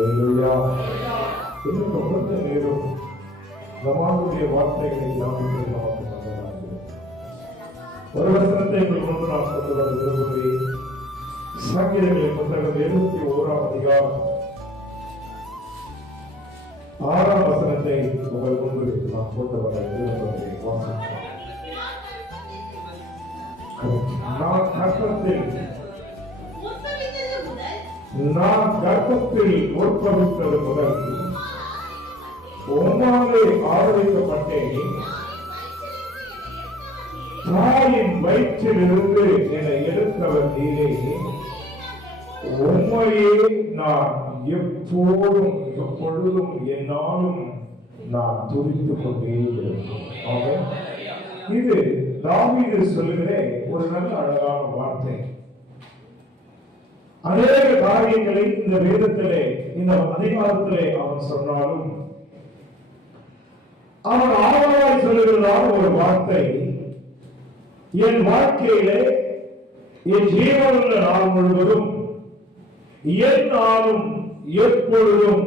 அல்லேலூயா. இன்னும் கொஞ்ச நேரம் நம்மளுடைய வார்த்தைகளை தியானித்து நமக்கு நல்லதாக ஒரு வசனத்தை கொண்டு நான் கொண்டு வர விரும்புகிறேன். சங்கீதங்களின் புத்தகம் 71ஆம் அதிகாரம் 6ஆம் வசனத்தை உங்கள் முன்பு நான் கொண்டு வர விரும்புகிறேன். வாசிக்கலாம். நான் கர்ப்பத்தில் உற்பவித்தது முதல் உம்மாலே ஆதரிக்கப்பட்டேன். தாயின் வயிற்றிலிருந்து என்னை எடுத்தவர் நீரே. உம்மையே நான் எப்போதும் எப்பொழுதும் என்னாலும் நான் துதித்துக் கொண்டே இருக்கிறேன். இது தாவீது சொல்லுகிற ஒரு நல்ல அழகான வார்த்தை. அநேக காரியங்களை இந்த வேதத்திலே இந்த அதிகாரத்திலே அவன் சொன்னாலும் அவன் ஆழமாய் சொல்லுகிறதான ஒரு வார்த்தை, என் வாழ்க்கையிலே என் ஜீவனுள்ள நாள் முழுவதும் என்னாலும் எப்பொழுதும்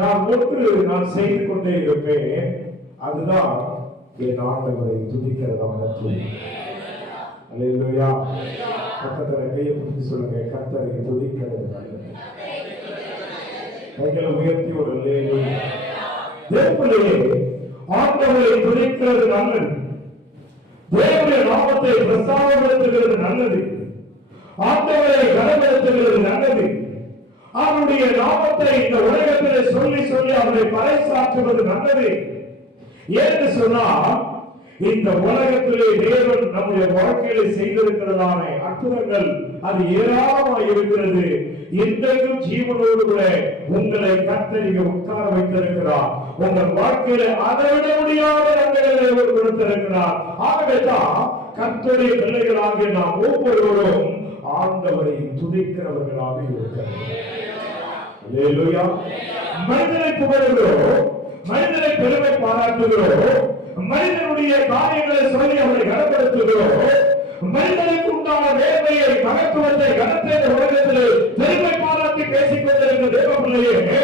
நான் நான் செய்து கொண்டே இருப்பேன். அதுதான் என் ஆண்டவரை துதிக்கிறதான துதி. அல்லேலூயா. பக்கத்துல கையை பிடித்து சொல்லுங்க, கர்த்தரை துதிக்கிறது நல்லது. கைகளை உயர்த்தி ஒரு அல்லேலூயா. தேவனே, ஆண்டவரை துதிக்கிறது நல்லது. தேவனுடைய நாமத்தை பிரஸ்தாபப்படுத்துகிறது நல்லது. ஆண்டவரை கனப்படுத்துகிறது நல்லது. அவருடைய நாமத்தை இந்த உலகத்திலே சொல்லி சொல்லி அவரை பறைசாற்றுவது நல்லது. ஏன்னு சொன்னால், இந்த உலகத்திலே தேவன் நம்முடைய வாழ்க்கையில செய்திருக்கிறதான அற்புதங்கள் அது ஏராளமாக இருக்கிறது. இன்றைக்கும் ஜீவனோடு கூட உங்களை கர்த்தர் உட்கார வைத்திருக்கிறார். உங்கள் வாழ்க்கையில அதை விட முடியாத நன்மைகளை கொடுத்திருக்கிறார். ஆகவேதான் கர்த்தருடைய பிள்ளைகளாகிய நாம் ஒவ்வொருவரும் ஆண்டவரை துதிக்கிறவர்களாக இருக்கிறோம். அல்லேலூயா. மனிதனை புகழுகிறோம், மனிதனை பெருமை பாராட்டுகிறோம், மனிதனுடைய காரியங்களை சொல்லி அவரை கனப்படுத்துகிறோம், மனிதனுக்கு உண்டான வேலையை மகத்துவத்தை கனத்தை உலகத்திலே பெருமை பாராட்டி பேசிக் கொண்டிருக்கிற தேவ பிள்ளையே,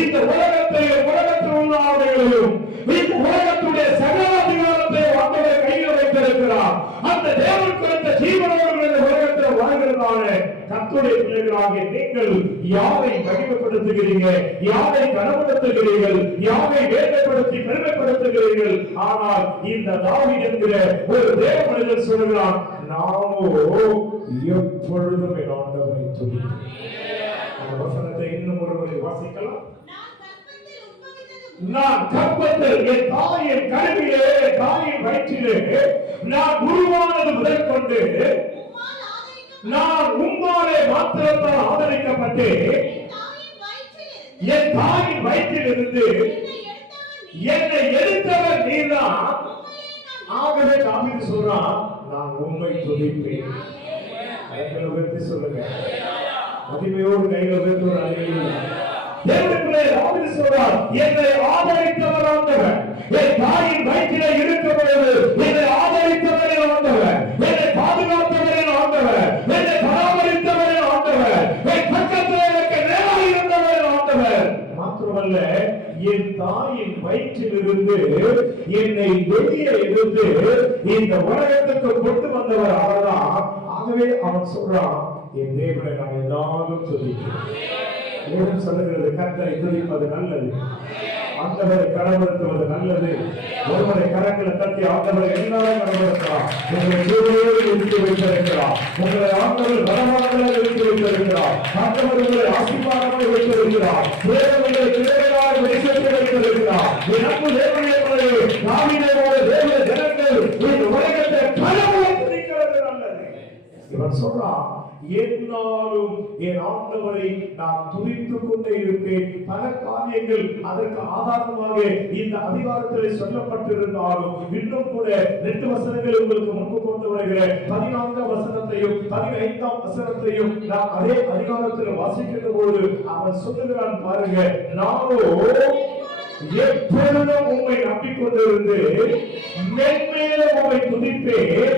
இந்த உலகத்தையும் உலகத்தில் உள்ள ஆளுமைகளையும் இந்த உலகத்துடைய சகல அதிகாரத்தை ஆண்டவர் கையில் வைத்திருக்கிறார். அந்த தேவன் கொடுத்த ஜீவனோடு இந்த உலகத்தில் வாழ்கிறதான கர்த்தருடைய பிள்ளைகளாகிய நீங்கள் யாரை மகிமைப்படுத்துகிறீங்க, யாரை கனப்படுத்துகிறீர்கள், யாரை வேதப்படுத்தி பெருமைப்படுத்துகிறீர்கள். ஆனால் இந்த தாவீது என்கிற ஒரு தேவ மனிதன் சொல்கிறான், நானோ எப்பொழுதும் என் ஆண்டவரை துதிப்பேன். அந்த வசனத்தை இன்னும் ஒருமுறை வாசிக்கலாம். நான் கர்ப்பத்தில் என் தாயின் கருவிலே தாயின் வயிற்றிலே நான் உருவானது முதல் கொண்டு நான் உம்மாலே மாத்திரத்தால் ஆதரிக்கப்பட்டேன். என் தாயின் வயிற்றிலிருந்து என்னை எடுத்தவர் நீர்தான். ஆகவே தாவீது சொல்றான், நான் உம்மை துதிப்பேன். கைகளை உயர்த்தி சொல்லுங்க, மகிமையோடு கைகளை உயர்த்தி ஒரு அல்லேலூயா. தேவனுடைய தாவீது சொல்றார், என்னை ஆதரித்தவர் ஆண்டவர். என் தாயின் வயிற்றிலே இருக்கும் பொழுது என்னை ஆதரித்தவர் ஆண்டவர், என்னை பாதுகாத்தவர் ஆண்டவர், என்னை பராமரித்தவர் ஆண்டவர், என் பக்கத்தில் எனக்கு நேராக இருந்தவர் ஆண்டவர். மாத்திரமல்ல, என் தாயின் வயிற்றிலிருந்து என்னை வெளியே எடுத்து இந்த உலகத்துக்கு கொண்டு வந்தவர் அவர்தான். ஆகவே அவன் சொல்றான், என் தேவனை நான் எல்லாரும் துதிக்கிறேன். தேவன் சொல்லுகிறது, கர்த்தரை துதிப்பது நல்லது, ஆண்டவரை கனப்படுத்துவது நல்லது. ஒருவரை கரங்களை தட்டி ஆண்டவரை எல்லாரும் கனப்படுத்தலாம். உங்களை ஜீவனோடு நிறுத்தி வைத்திருக்கிறார். உங்களை ஆண்டவர் பலமாக நிறுத்தி வைத்திருக்கிறார். ஆண்டவர் உங்களை ஆசீர்வாதமாக வைத்திருக்கிறார். தேவன் உங்களை கிருபையாக வெளிச்சத்தை வைத்திருக்கிறார். எனக்கு தேவனுடைய தாவீதோட தேவ ஜனங்கள் இந்த உலகத்தை பலமாக துதிக்கிறது நல்லது. இவன் சொல்றான், என்னாலும் என் ஆண்டவரை நான் துதித்துக் கொண்டே இருப்பேன். பல காரியங்கள் அதற்கு ஆதாரமாக இந்த அதிகாரத்தில் சொல்லப்பட்டிருந்தாலும் இன்னும் கூட 2 வசனங்கள் உங்களுக்கு முன்பு கொண்டு வருகிற 14ஆம் வசனத்தையும் 15ஆம் வசனத்தையும் நாம் அதே அதிகாரத்தில் வாசிக்கின்ற போது அவன் சொல்லுகிறான் பாருங்க, நானோ எப்பொழுதும் உம்மை நம்பிக்கொண்டிருந்து மென்மேலும் உம்மை துதிப்பேன்.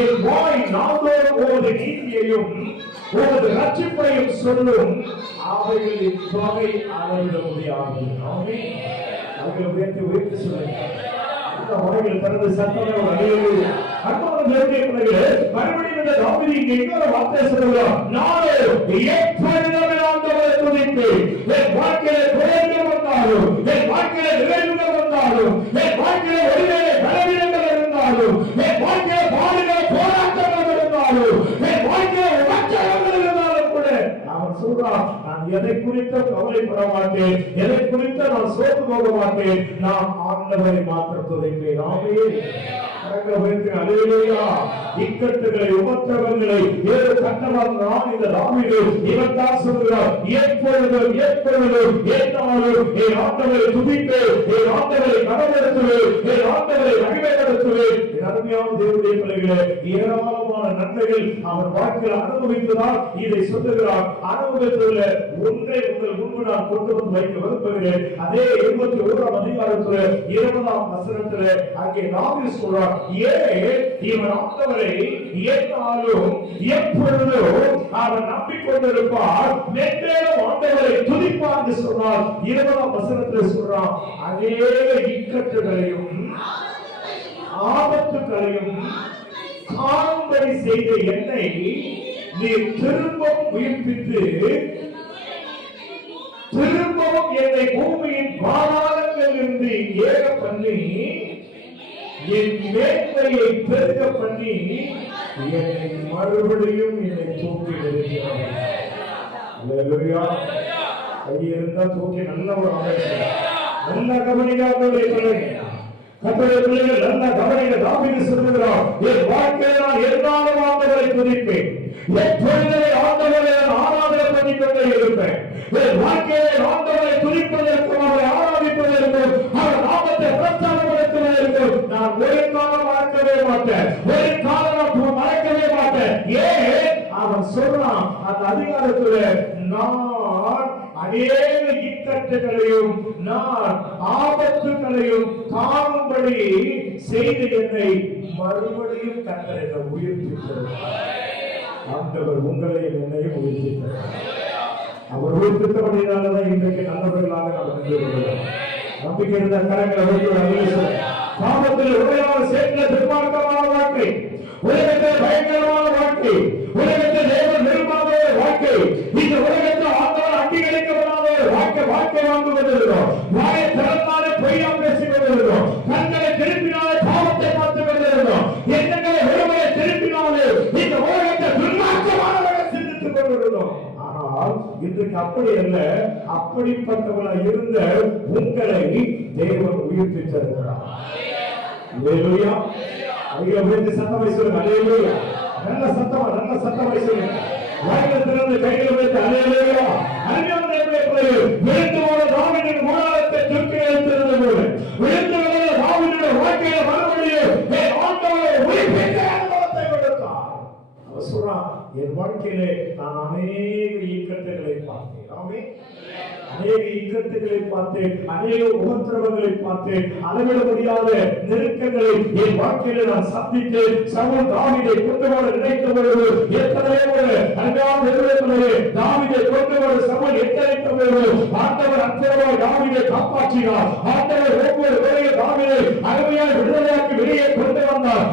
என் வாய் நாள்தோறும் உமது நீதியையும் உமது ரட்சிப்பையும் சொல்லும். அவைகளின் தொகை அளவிட முடியாது. ஆமென். அவர்களை உயர்த்தி சொல்லுங்க. வாய்கள் திறந்து சத்தமே ஒரு அல்லேலூயா. அன்பான தேவனுடைய பிள்ளைகளே, மறுபடியும் இந்த தாவீது இங்கே இன்னொரு வார்த்தை சொல்றார். நானே எப்பொழுதும் ஆண்டவரை துதிப்பேன். என் வாழ்க்கையிலே குறைகள் வந்தாலும், என் வாழ்க்கையிலே நிறைவுகள் வந்தாலும், என் வாழ்க்கையிலே ஒருவேளை பலவீனங்கள் இருந்தாலும், என் வாழ்க்கையிலே பாடுகள் போராட்டங்கள் இருந்தாலும், என் வாழ்க்கையிலே உபத்திரவங்கள் இருந்தாலும் கூட அவன் சொல்றான், நான் எதை குறித்து கவலைப்பட மாட்டேன், எதை குறித்து நான் சோர்ந்து போக மாட்டேன், நான் ஆண்டவரை மாத்திரம் துதிப்பேன். ஆமென். இக்கட்டுகளை உபத்திரவங்களை ஏதோ கண்டவான் நான் இந்த தாவீது இவன் தான் சொல்கிறார். எப்பொழுதும் எப்பொழுதும் என்னாலும் என் ஆண்டவரை துதிப்பேன், என் ஆண்டவரை கனப்படுத்துவேன், என் ஆண்டவரை மகிமைப்படுத்துவேன். அருமையான தேவனுடைய பிள்ளைகளே, ஏராளமான நன்மைகள் அவன் வாழ்க்கையில் அனுபவித்ததால் இதை சொல்லுகிறார். அனுபவத்தில் ஒன்றை உங்கள் முன்பு நான் கொண்டு வந்து வைக்க விரும்புகிறேன். அதே 21ஆம் அதிகாரத்தில் 20ஆம் வசனத்தில் அங்கே தாவீது சொல்றார், இவன் ஆண்டவரை என்னாலும் எப்பொழுதும் அவன் நம்பிக்கொண்டிருப்பார், மென்மேலும் ஆண்டவரை துதிப்பார் என்று சொன்னார். 20ஆம் வசனத்தில் சொல்றான், அநேக இக்கட்டுகளையும் ஆபத்துகளையும் காணும்படி செய்த என்னை நீ திரும்பவும் உயிர்ப்பித்து திரும்பவும் என்னை பூமியின் பாதாளங்களில் இருந்து ஏக பண்ணி என் மேன்மையை பெருக பண்ணி என்னை மறுபடியும் என்னை தூக்கி நிறுத்தினார். அல்லேலூயா. கையிருந்தா தூக்கி நல்ல ஒரு அமைச்சர். நல்ல கவனிக்காதவரை பிள்ளைங்க, கர்த்தருடைய பிள்ளைகள் நல்ல கவனிக்க. தாவீது சொல்லுகிறார், என் வாழ்க்கையில் நான் எந்நாளும் ஆண்டவரை துதிப்பேன், எப்பொழுதுமே ஆண்டவரை ஆராதனை பண்ணிக் கொண்டே இருப்பேன். என் வாழ்க்கையை ஆண்டவரை துதிப்பதற்கும் அவரை ஆராதிப்பதற்கும் அவர் நாமத்தை பிரஸ்தாபப்படுத்துவதற்கும் நான் ஒரு காலம் மறக்கவே மாட்டேன், ஒரு காலம் மறக்கவே மாட்டேன். ஏன் அவன் சொல்றான், அந்த அதிகாரத்தில் நான் அநேக இக்கட்டுகளையும் நான் ஆபத்துகளையும் காணும்படி செய்து என்னை மறுபடியும் கர்த்தரை உயிர்ப்பித்தார். ஆண்டவர் உங்களையும் என்னையும் உயிர்ப்பித்தார். அவர் உயிர்ப்பித்தபடியால்தான் இன்றைக்கு நல்லவர்களாக நாம் நின்றிருக்கிறோம். நம்பிக்கை இருந்த கரங்களை பாவத்தில் உடையாத சேர்ந்த துர்மார்க்கமான வாழ்க்கை, உலகத்தில் பயங்கரமான வாழ்க்கை, உலகத்தில் தேவன் விரும்பாத வாழ்க்கை, இந்த உலகத்தில் ஆண்டவர் அங்கீகரிக்கப்படாத வாழ்க்கை வாழ்ந்து கொண்டிருக்கிறோம். வாயை திறந்தாலே பொய்யா பேசிக் கொண்டிருக்கிறோம். கண்களை திருப்பினாலே பாவத்தை பார்த்து கொண்டிருக்கிறோம். எண்ணங்களை ஒருவரை திருப்பினாலே இந்த உலகத்தை துர்மார்க்கமானவரை சிந்தித்துக் கொண்டிருக்கிறோம். ஆனால் இன்றைக்கு அப்படி அல்ல. அப்படிப்பட்டவனாக இருந்த உங்களை தேவன் உயிர்ப்பித்திருக்கிறார். அல்லேலூயா. ஐயா உயர்த்தி சத்தமாய் சொல்லுங்க. அல்லேலூயா. நல்ல சத்தமாய் சொல்லுங்க. வாய்களை திறந்து கைகளை வைத்து அல்லேலூயா. அருமையான தேவனுடைய விழுந்து போன தாவீதின் கூடாரத்தை தூக்கி எடுத்திருந்த போது விழுந்து போன தாவீதுடைய வாழ்க்கையில மறுபடியும் என் ஆண்டவரை உயிர்ப்பித்த அனுபவத்தை கொடுத்தார். அவர் சொல்றான், என் வாழ்க்கையிலே நான் அநேக இக்கட்டுகளை பார்த்தேன். ஆமென். அநேக இக்கட்டுகளை பார்த்தேன், அநேக உபத்திரவங்களை பார்த்தேன், அளவிட முடியாத நெருக்கங்களை என் வாழ்க்கையில நான் சந்தித்தேன். சவுல் தாவீதை கொண்டு வர நினைத்த பொழுது எத்தனையோ தாவீதை கொண்டு வர சவுல் எத்தனைத்த பொழுது ஆண்டவர் அற்புதமாய் தாவீதை காப்பாற்றினார். ஆண்டவர் ஒவ்வொரு முறையும் தாவீதை அருமையாய் விடுதலையாக்கி வெளியே கொண்டு வந்தார்.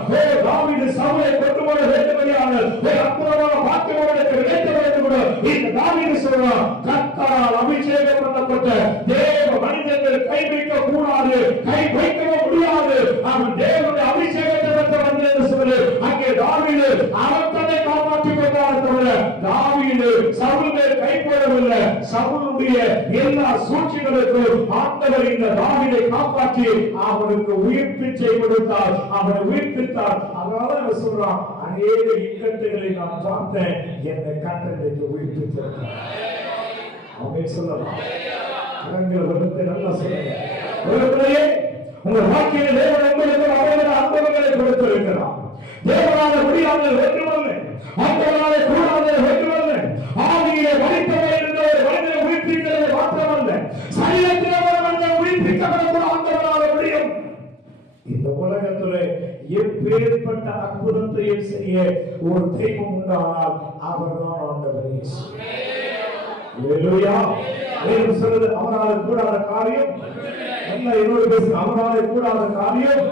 தாவீது சவுலை கொண்டு வர வேண்டுமென்றால் அற்புதமான பாக்கியவானுக்கு நினைத்த பொழுது கூட இந்த தாவீது சொல்றார், கர்த்தரால் அபிஷேகம் பண்ணப்பட்ட தேவ மனிதர்கள் கை வைக்க கூடாது, கை வைக்கவும் முடியாது. அவன் தேவனுடைய அபிஷேகத்தை பெற்றவன் என்று சொல்லி அங்கே தாவீது அவன் தன்னை காப்பாற்றிக் கொண்டார். தவிர தாவீது சவுல் மேல் கை போடவில்லை. சவுலுடைய எல்லா சூழ்ச்சிகளுக்கும் ஆண்டவர் இந்த தாவீதை காப்பாற்றி அவனுக்கு உயிர் பிச்சை கொடுத்தார், அவனை உயிர்ப்பித்தார். அதனால அவர் சொல்றான், அநேக இக்கட்டுகளை நான் பார்த்தேன், என்னை கர்த்தருக்கு உயிர்ப்பித்தார். அவன் சொல்லலாம். நல்லா சொல்லுங்க. உங்கள் வாழ்க்கையில் தேவன் உங்களுக்கு அவர்கள் அனுபவங்களை கொடுத்திருக்கிறார். தேவனால முடியாமல் ஒன்றுமல்ல, ஆண்டவராலே கூடாதது ஒன்றுமல்ல. ஆதியிலே மரித்தவர் என்ற ஒரு மனிதனை உயிர்ப்பிக்கிறது மாத்திரமல்ல, சரீரத்தில் ஒரு மனிதனை உயிர்ப்பிக்க ரட்சிக்கப்பட ஆண்டவரால் முடியும். இந்த உலகத்திலே எப்பேற்பட்ட அற்புதத்தையும் செய்ய ஒரு தெய்வம் உண்டானால் அவர்தான் ஆண்டவர் இயேசு. அல்லேலூயா. வேதம் சொல்லுது அவரால் கூடாத காரியம் என்ன? இன்னொரு பேசு, அவரால் கூடாத காரியம்,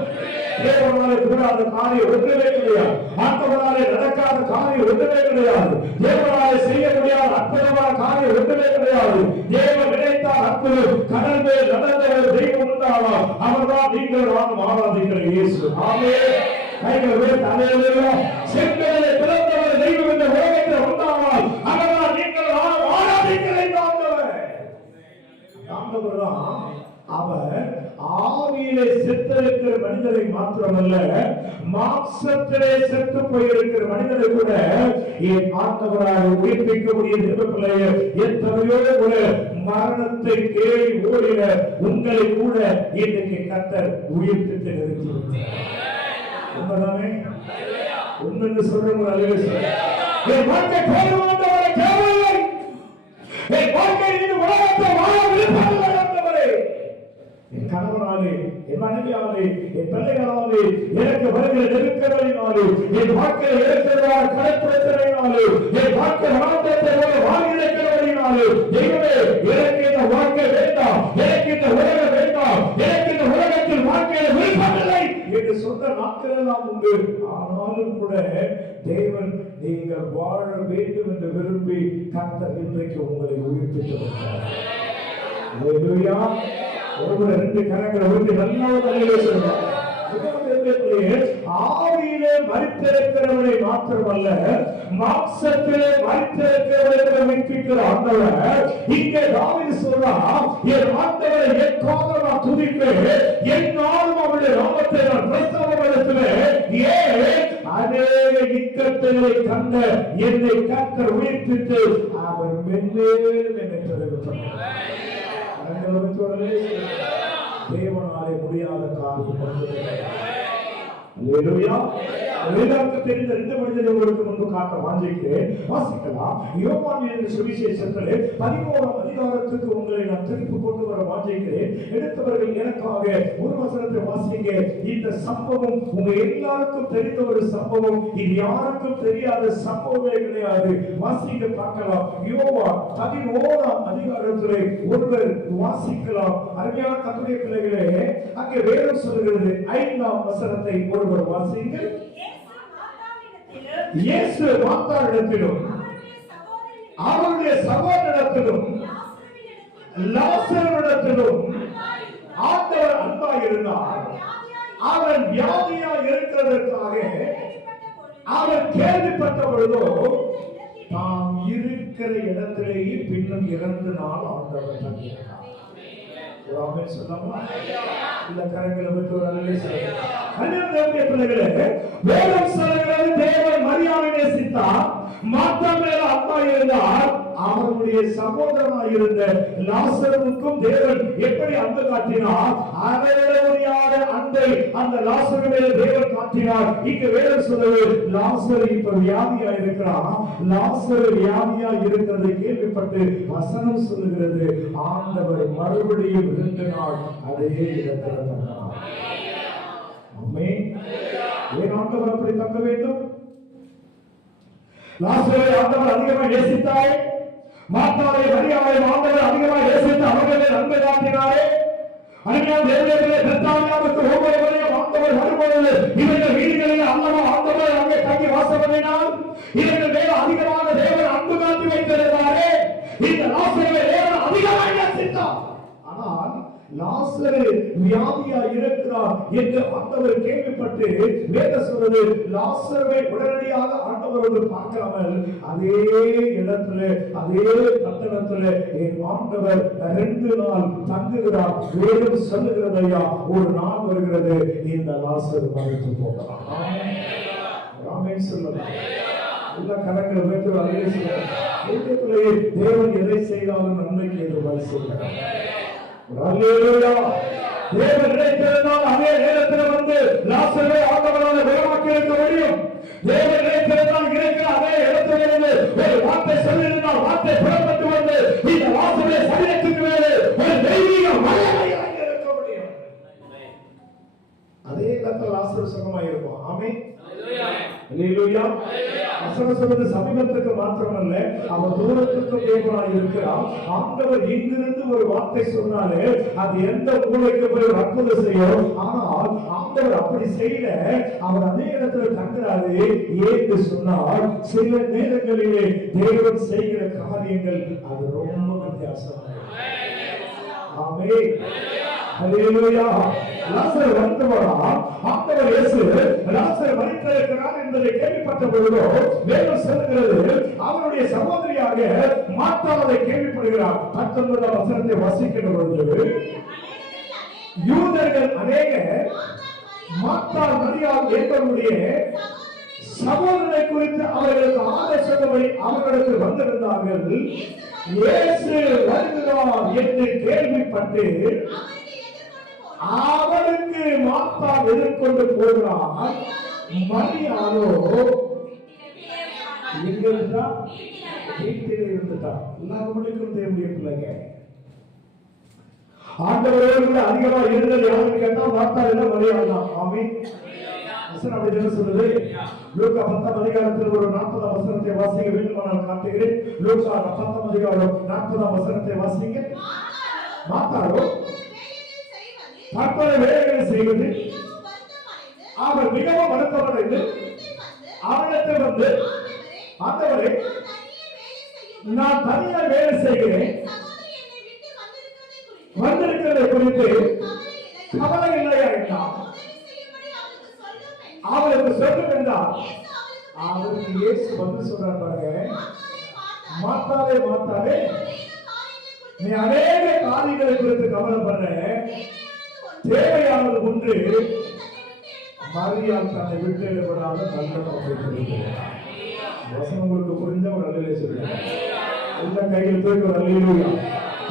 தேவனாலே கூடாத காரியம் ஒன்றுமே கிடையாது. ஆண்டவராலே நடக்காத காரியம் ஒன்றுமே கிடையாது. தேவனாலே செய்ய முடியாத அற்புதமான காரியம் ஒன்றுமே கிடையாது. தேவன் நினைத்தால் அற்புதம் கடல் மேல் நடந்த ஒரு தெய்வம் உண்டானால் அவர்தான் நீங்கள் நானும் ஆராதிக்கிற இயேசு. ஆமென். கைகளை உயர்த்தி அல்லேலூயா. செங்கடலை பிளந்தவர் தெய்வம் இந்த உலகத்தில் உண்டானால் அவர்தான் நீங்கள் நானும் ஆராதிக்கிற ஆண்டவர். ஆண்டவர்தான் அவர் ஆவியிலே செத்திருக்கிற மனிதரை மாத்திரமல்ல, மாம்சத்திலே செத்து போயிருக்கிற மனிதரை கூட என் ஆண்டவரால் உயிர்ப்பிக்க முடியும். எத்தனையோ ஒரு மரணத்தை தேடி ஓடின உங்களை கூட இன்றைக்கு கர்த்தர் உயிர்ப்பித்து நிறுத்திவிட்டார். உண்மைதானே? உண்மை சொல்றவங்க என் வாழ்க்கை போதுமானவரை தேவையில்லை, என் வாழ்க்கை இந்த உலகத்தை வாழ விருப்பமில்லை. என் கணவனாலே, என் மனைவியாலே, என் பிள்ளைகளாலே எனக்கு வருகிற நெருக்கடினாலே, என் வாழ்க்கையில் இருக்கிற கடைப்பிடித்தலினாலே, என் வாழ்க்கை வாழ்ந்ததை போல வாழ்கிறவர்களினாலே, தெய்வமே எனக்கு இந்த வாழ்க்கை வேண்டாம், எனக்கு இந்த உலகம் வேண்டாம், எனக்கு இந்த உலகத்தில் வாழ்க்கையில் விருப்பமில்லை என்று சொன்ன நாட்கள் எல்லாம் உண்டு. ஆனாலும் கூட தேவன் நீங்கள் வாழ வேண்டும் என்று விரும்பி கர்த்தர் இன்றைக்கு உங்களை உயிர்ப்பித்து விட்டார். அல்லேலூயா. ஒருவர் ரெண்டு கரங்களை உயர்த்தி நல்லா தலையிலே சொல்லுங்க. ஆவியிலே மரித்திருக்கிறவனை மாத்திரமல்ல, மாம்சத்திலே மரித்திருக்கிறவனை உயிர்ப்பிக்கிற ஆண்டவர் இங்கே தாவீது சொல்றார், என் ஆண்டவரை எக்காக நான் துதிப்பேன், என்னாலும் அவருடைய நாமத்தை நான் பிரஸ்தாபப்படுத்துவேன். ஏன்? அநேக இக்கட்டுகளை கண்ட என்னை கர்த்தர் உயிர்ப்பித்து அவர் மென்மேலும் என்னை தெரிவித்தார். தேவனாலே முடியாத காரியம். தெரிந்த ரெண்டு மனிதரை உங்களுக்கு முன்பு காட்ட வாஞ்சிக்கிறேன். வாசிக்கலாம். யோவான் எழுதின சுவிசேஷத்திலே 11ஆம் அதிகாரத்துக்கு உங்களை நான் திருப்பி கொண்டு வர வாஞ்சிக்கிறேன். எடுத்தவர்கள் எனக்காக ஒரு வசனத்தை வாசிங்க. இந்த சம்பவம் உங்க எல்லாருக்கும் தெரிந்த ஒரு சம்பவம், இது யாருக்கும் தெரியாத சம்பவமே கிடையாது. வாசிக்க பார்க்கலாம். யோவான் 11ஆம் அதிகாரத்திலே ஒருவர் வாசிக்கலாம். அருமையான கர்த்தருடைய பிள்ளைகளே, அங்கே வேதம் சொல்கிறது 5ஆம் வசனத்தை ஒருவர் வாசிங்கள். இயேசு மார்த்தாளிடத்திலும் அவருடைய சகோதரனிடத்திலும் லாசருவிடத்திலும் ஆண்டவர் அன்பாய் இருந்தார். அவன் வியாதியாய் இருக்கிறதற்காக அவர் கேள்விப்பட்ட பொழுதோ தாம் இருக்கிற இடத்திலேயே பின்னும் 2 நாள் ஆண்டவர் தங்கினார். ஆமென் சொல்லலாமா? இந்த கரங்களை விட்டு ஒரு அல்லேலூயா சொல்லுங்க. அல்லேலூயா பிள்ளைகளே, வேதம் சொல்கிறது தேவன் மரியாதை நேசித்தார், மார்த்தா மேல அன்பா இருந்தார். அவருடைய சகோதரனாய் இருந்த லாசருவுக்கும் தேவன் எப்படி அன்பு காட்டினார், அளவிட முடியாத அன்பை அந்த லாசரு மேல தேவன் காட்டினார். இங்க வேதம் சொல்லுது லாசரு இப்ப வியாதியா இருக்கிறான். லாசரு வியாதியா இருக்கிறதை கேள்விப்பட்டு வசனம் சொல்லுகிறது ஆண்டவர் மறுபடியும் 2 நாள் அதே இடத்துல தங்கினார். ஆமென். ஏன் ஆண்டவர் அப்படி தங்க வேண்டும்? லாசரை ஆண்டவர் அதிகமாக நேசித்தாரே, மார்த்தாளை மரியாதை ஆண்டவர் அதிகமாக நேசித்து அவர்களே அன்பை காட்டினாரே. அருமையான தேவர்களே, பெத்தானியாவுக்கு ஒவ்வொருவரையும் ஆண்டவர் வரும்பொழுது இவர்கள் வீடுகளில் அல்லவா ஆண்டவர் அங்கே தங்கி வாசம் பண்ணினார். இவர்கள் மேல் அதிகமாக தேவன் அன்பு காட்டி வைத்திருந்தாரே. இந்த லாசரை தேவன் அதிகமாக நேசித்தார். ஆனால் லாசரு வியாதியா இருக்கிறார் என்று ஆண்டவர் கேள்விப்பட்டு வேதம் சொல்றது லாசருவை உடனடியாக ஆண்டவரோடு பார்க்காமல் அதே இடத்துல அதே பட்டணத்துல என் ஆண்டவர் 2 நாள் தங்குகிறார். வேதம் சொல்லுகிறது ஐயா, ஒரு நாள் வருகிறது இந்த லாசரு மரித்து போகிறார். ஆமென் சொல்லலாம். எல்லா கரங்களை வைத்து அல்லேலூயா. தேவன் எதை செய்தாலும் நன்மைக்கு எதிர்பார்த்து செய்கிறார். அல்லேலூயா. தேவன் நினைத்திருந்தால் அதே நேரத்தில் வந்து லாசரை ஆண்டவரால் குணமாக்கி இருக்க முடியும். தேவன் நினைத்திருந்தால் இருக்கிற அதே இடத்திலிருந்து ஒரு வார்த்தை சொல்லியிருந்தால் வார்த்தை புறப்பட்டு வந்து இந்த லாசரை சரீரத்துக்கு மேலே ஒரு தெய்வீக வல்லமை இறங்கி இருக்க முடியும். அதே இடத்துல லாசரு சுகமாயிருப்பான். ஆமென். அல்லேலூயா. வசனம் சொல்வது சமீபத்துக்கு மாத்திரமல்ல, அவர் தூரத்துக்கு தேவனாய் இருக்கிறார். ஆண்டவர் இங்கிருந்து ஒரு வார்த்தை சொன்னாலே அது எந்த மூலைக்கு போய் அற்புதம் செய்யும். ஆனால் ஆண்டவர் அப்படி செய்யல. அவர் அதே இடத்துல தங்குறாரு. ஏன்னு சொன்னால் சில நேரங்களிலே தேவன் செய்கிற காரியங்கள் அது ரொம்ப வித்தியாசமா. ஆமென். அல்லேலூயா. லாசர் வந்தவரா ஆண்டவர் இயேசு லாசர் மரித்திருக்கிறார் என்பதை கேள்விப்பட்ட பொழுது வேதம் சொல்கிறது அவருடைய சகோதரியாக மார்த்தாள் அதை கேள்விப்படுகிறார். 19ஆம் வசனத்தை வாசிக்கிற பொழுது யூதர்கள் அநேகர் மார்த்தாள் மரியாள் என்பவருடைய சகோதரனை குறித்து அவர்களுக்கு ஆலோசனை அவர்களுக்கு வந்திருந்தார்கள். இயேசு வருகிறார் என்று கேள்விப்பட்டு அவருக்கு மார்த்தாள் எதிர்கொண்டு போகிறார். மரியாளோ எங்க இருந்தா? வீட்டிலே இருந்துட்டா. எல்லாருக்கும் தேவைய பிள்ளைங்க. ஆண்டவரோடு அதிகமா இருந்தது யாருன்னு கேட்டா மார்த்தாள் இல்ல, மரியாள் தான். ஆமென். வசனம் அப்படி என்ன சொல்லுது? லூக்கா 10ஆம் அதிகாரத்தில் ஒரு 40ஆம் வசனத்தை வாசிக்க வேண்டுமானால் காட்டுகிறேன். லூக்கா 10ஆம் அதிகாரம் 40ஆம் வசனத்தை வாசிங்க. மார்த்தாளோ பற்பல வேலைகளை செய்வது அவர் மிகவும் வருத்தமடைந்து அவரிடத்தில் வந்து, ஆண்டவரே நான் தனியாக வேலை செய்கிறேன், வந்திருக்கிறதை குறித்து கவலை இல்லையா என்றார். அவருக்கு சொல்லும் என்றார். அவருக்கு இயேசு வந்து சொல்றார் பாருங்க, மார்த்தாளே மார்த்தாளே, நீ அநேக காரியங்களை குறித்து கவலைப்படுற, தேவையானது ஒன்று, மரியாள் தன்னை விட்டு எடுபடாத நல்ல வசனம் உங்களுக்கு புரிஞ்ச ஒரு அல்லேலூயா சொல்லுங்க. எல்லா கையில் தூக்கி ஒரு அல்லேலூயா.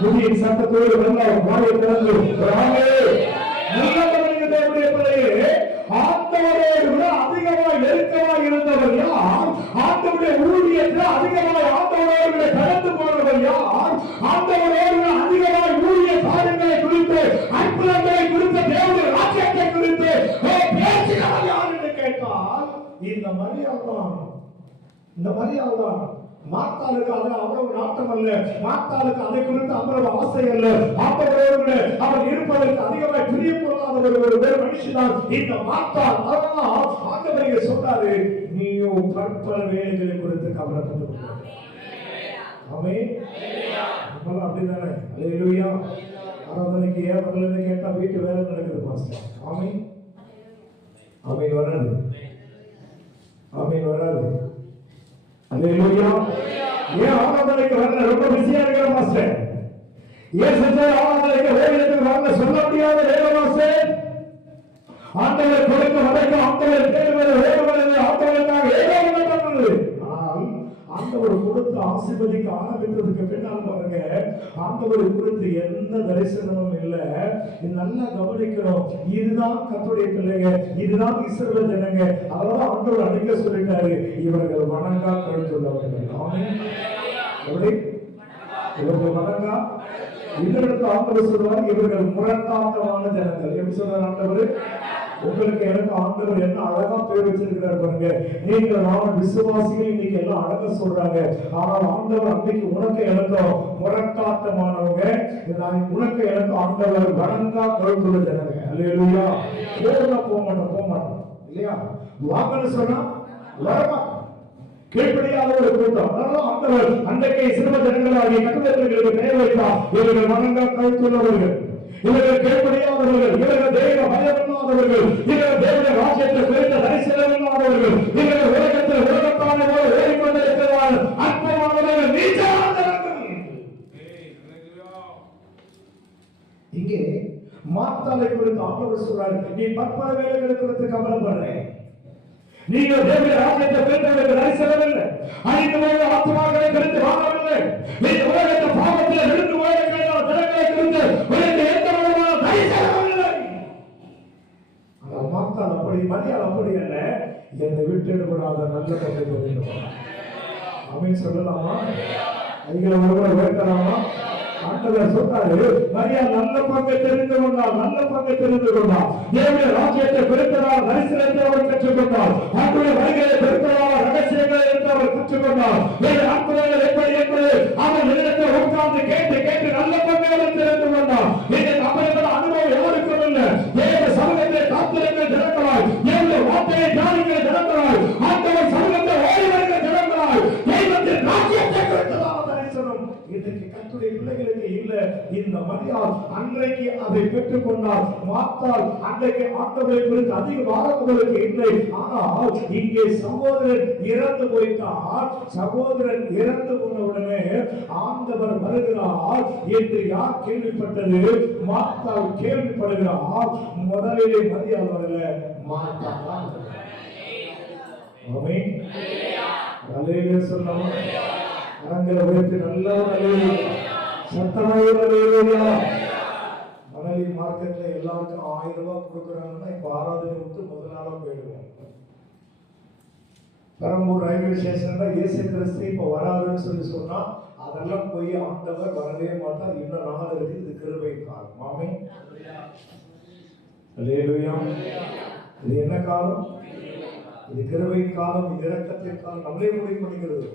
புதிய சத்தத்தோடு வந்தால் வாயை திறந்து ஆமென். நல்லவனுக்கு தேவனுடைய பிள்ளையே, ஆண்டவரோடு விட அதிகமாக நெருக்கமாக இருந்தவர் யார்? ஆண்டவருடைய ஊழியத்தில் அதிகமாக ஆண்டவரோடு கடந்து போனவர் யார்? ஆண்டவரோடு அதிகமாக ஊழிய காரியங்களை குறித்து, அற்புதங்களை குறித்து, தேவனுடைய ராஜ்யத்தை குறித்து பேசுகிறவர் யார் என்று கேட்டால் இந்த மரியாள் தான். இந்த மரியாள் தான். மார்த்தாளுக்கு அது அவ்வளவு நாட்டம் அல்ல. மார்த்தாளுக்கு அதை குறித்து அவ்வளவு ஆசை அல்ல. ஆண்டவரோடு அவர் இருப்பதற்கு அதிகமாக பிரியப்படாத ஒரு மனுஷன் இந்த மார்த்தாள். அதனால் ஆண்டவர் சொல்றாரு, நீயும் பற்பல வேலைகளை குறித்து கவலைப்பட்டு கொள்ளாதே. ஆமென். நம்மள அப்படிதானே? அல்லேலூயா. ஆராதனைக்கு ஏன் வரலன்னு கேட்டா வீட்டு வேலை நடக்குது பாஸ்டர். ஆமென். ஆமென் வராது. ஆமென் வராது. அல்லேலூயா. ஏன் ஆராதனைக்கு வரல? ரொம்ப பிஸியா இருக்கிற பாஸ்டர். ஏன் செஞ்ச ஆராதனைக்கு வேலைக்கு வரல சொல்ல முடியாத வேலை பாஸ்டர். ஆண்டவர் கொடுக்க வரைக்கும் ஆண்டவர் தேடுவது வேறுவது ஆண்டவருக்காக ஏதோ ஒன்று பண்ணுது. ஆனால் ஆண்டவர் கொடுத்து ஆசீர்வதிக்க ஆரம்பித்ததுக்கு பின்னால் பாருங்க, ஆண்டவர் குறித்து எந்த தரிசனமும் இல்லை. நல்லா கவனிக்கணும். இதுதான் கர்த்தருடைய பிள்ளைங்க, இதுதான் இஸ்ரவேல் ஜனங்க. அதனால ஆண்டவர் அடிக்க சொல்லிட்டாரு, இவர்கள் வணங்கா கழுத்துள்ளவர்கள். ஆமென். இவர்கள் வணங்கா. இந்த இடத்துல ஆண்டவர் சொல்றாரு, இவர்கள் முரட்டாட்டமான ஜனங்கள். எப்படி சொல்றாரு ஆண்டவர்? உங்களுக்கு எனக்கு ஆண்டவர் என்ன அழகா பேர் வச்சிருக்கிறார் பாருங்க. நீங்க நான் விசுவாசிகள் இன்னைக்கு எல்லாம் அழகா சொல்றாங்க. ஆனால் ஆண்டவர் அன்னைக்கு உனக்கு எனக்கும் முரட்டாட்டமானவங்க. உனக்கு எனக்கு ஆண்டவர் வணங்கா கழுத்துள்ள ஜனங்க. அல்லேலூயா. போக மாட்டோம் இல்லையா? வாங்கன்னு சொன்னா வரமாட்டோம். கீழ்ப்படியாத ஒரு கூட்டம். ஆண்டவர் அன்றைக்கு சிறுவ ஜனங்களாகிய கட்டுரைகளுக்கு பெயர் வைத்தார். இவர்கள் வணங்கா கழுத்துள்ளவர்கள், இவர்கள் கீழ்ப்படியாதவர்கள், இவர்கள் தெய்வ பயமில்லாதவர்கள், இவர்கள் தேவனுடைய ராஜ்யத்தை குறித்த தரிசனம் இல்லாதவர்கள், இவர்கள் உலகத்தில் உலகத்தானே போல ஓடிக்கொண்டிருக்கிறார்கள், அற்பமானவர்கள், நீச்சமானவர்கள். இங்கே மார்த்தாளை குறித்து ஆண்டவர் சொல்றார், நீ பற்பல வேலைகளை குறித்து கவலைப்படுற, நீங்கள் தேவனுடைய ராஜ்யத்தை பெற்றவர்களுக்கு தரிசனம் இல்லை, அழிந்து போகிற ஆத்மாக்களை குறித்து வாழவில்லை, நீ உலகத்தை பாவத்தில் விழுந்து போயிருக்கிற ஜனங்களை குறித்து உனக்கு எந்த விதமான தரிசனம் இல்லை. ஆனால் மார்த்தாள் அப்படி, மரியாள் அப்படி அல்ல. என்னை விட்டுவிடாத நல்ல பக்கத்தை வேண்டும். ஆமென் சொல்லலாமா? அதிகளை ஒருவர் உயர்த்தலாமா? ஆண்டவர் சொன்னாரு, மரியா நல்ல பங்கை தெரிந்து கொண்டாள், நல்ல பங்கை தெரிந்து கொண்டாள். தேவனுடைய ராஜ்யத்தை பெருத்ததால் தரிசனத்தை அவர் கற்றுக்கொண்டார். ஆண்டவருடைய வருகையை பெருத்ததால் ரகசியங்களை எடுத்து அவர் கற்றுக்கொண்டார். வேறு அற்புதங்கள் எப்படி என்பது அவர் இடத்தில் உட்கார்ந்து கேட்டு கேட்டு நல்ல பங்கை அவர் தெரிந்து கொண்டார். இந்த அப்படிப்பட்ட அனுபவம் எவருக்கும் இல்லை. தேவ சமூகத்தை காத்திருக்கிற ஜனங்களாய், தேவனுடைய வார்த்தையை தியானிக்கிற ஜனங்களாய், ஆண்டவர் சமூகத்தை ஓடி வருகிற ஜனங்களாய், தெய்வத்தின் ராஜ்யத்தை பெருத்ததால் தரிசனம் இன்றைக்கு கர்த்தருடைய பிள்ளைகளுக்கு இல்ல. இந்த மரியாள் அன்றைக்கு அதை பெற்றுக் கொண்டார். மார்த்தாள் அன்றைக்கு ஆண்டவரை குறித்து அதிக வாரங்களுக்கு இல்லை. ஆனால் இங்கே சகோதரன் இறந்து போயிட்டார். சகோதரன் இறந்து போன உடனே ஆண்டவர் வருகிறார் என்று யார் கேள்விப்பட்டது? மார்த்தாள் கேள்விப்படுகிறார். முதலிலே மரியாள் வரல, மார்த்தாள். ஆமென். அல்லேலூயா சொல்லலாம். அரங்கல உயர்த்தி நல்ல சத்தமாக மணலி மார்க்கெட்ல எல்லாருக்கும் 1000 ரூபாய் கொடுக்குறாங்கன்னா இப்ப ஆராதனை விட்டு முதல் நாளா போயிடுவோம். பெரம்பூர் ரயில்வே ஸ்டேஷன்ல இயேசு கிறிஸ்து இப்ப வராதுன்னு சொல்லி சொன்னா அதெல்லாம் போய் ஆண்டவர் வரவே மாட்டார். இன்னும் நாள் இருக்கு. இது கிருபை காலம். ஆமென். அல்லேலூயா. இது என்ன காலம்? இது கிருபை காலம், இரக்கத்தின் காலம். நம்மளே முடிவு பண்ணிக்கிறது.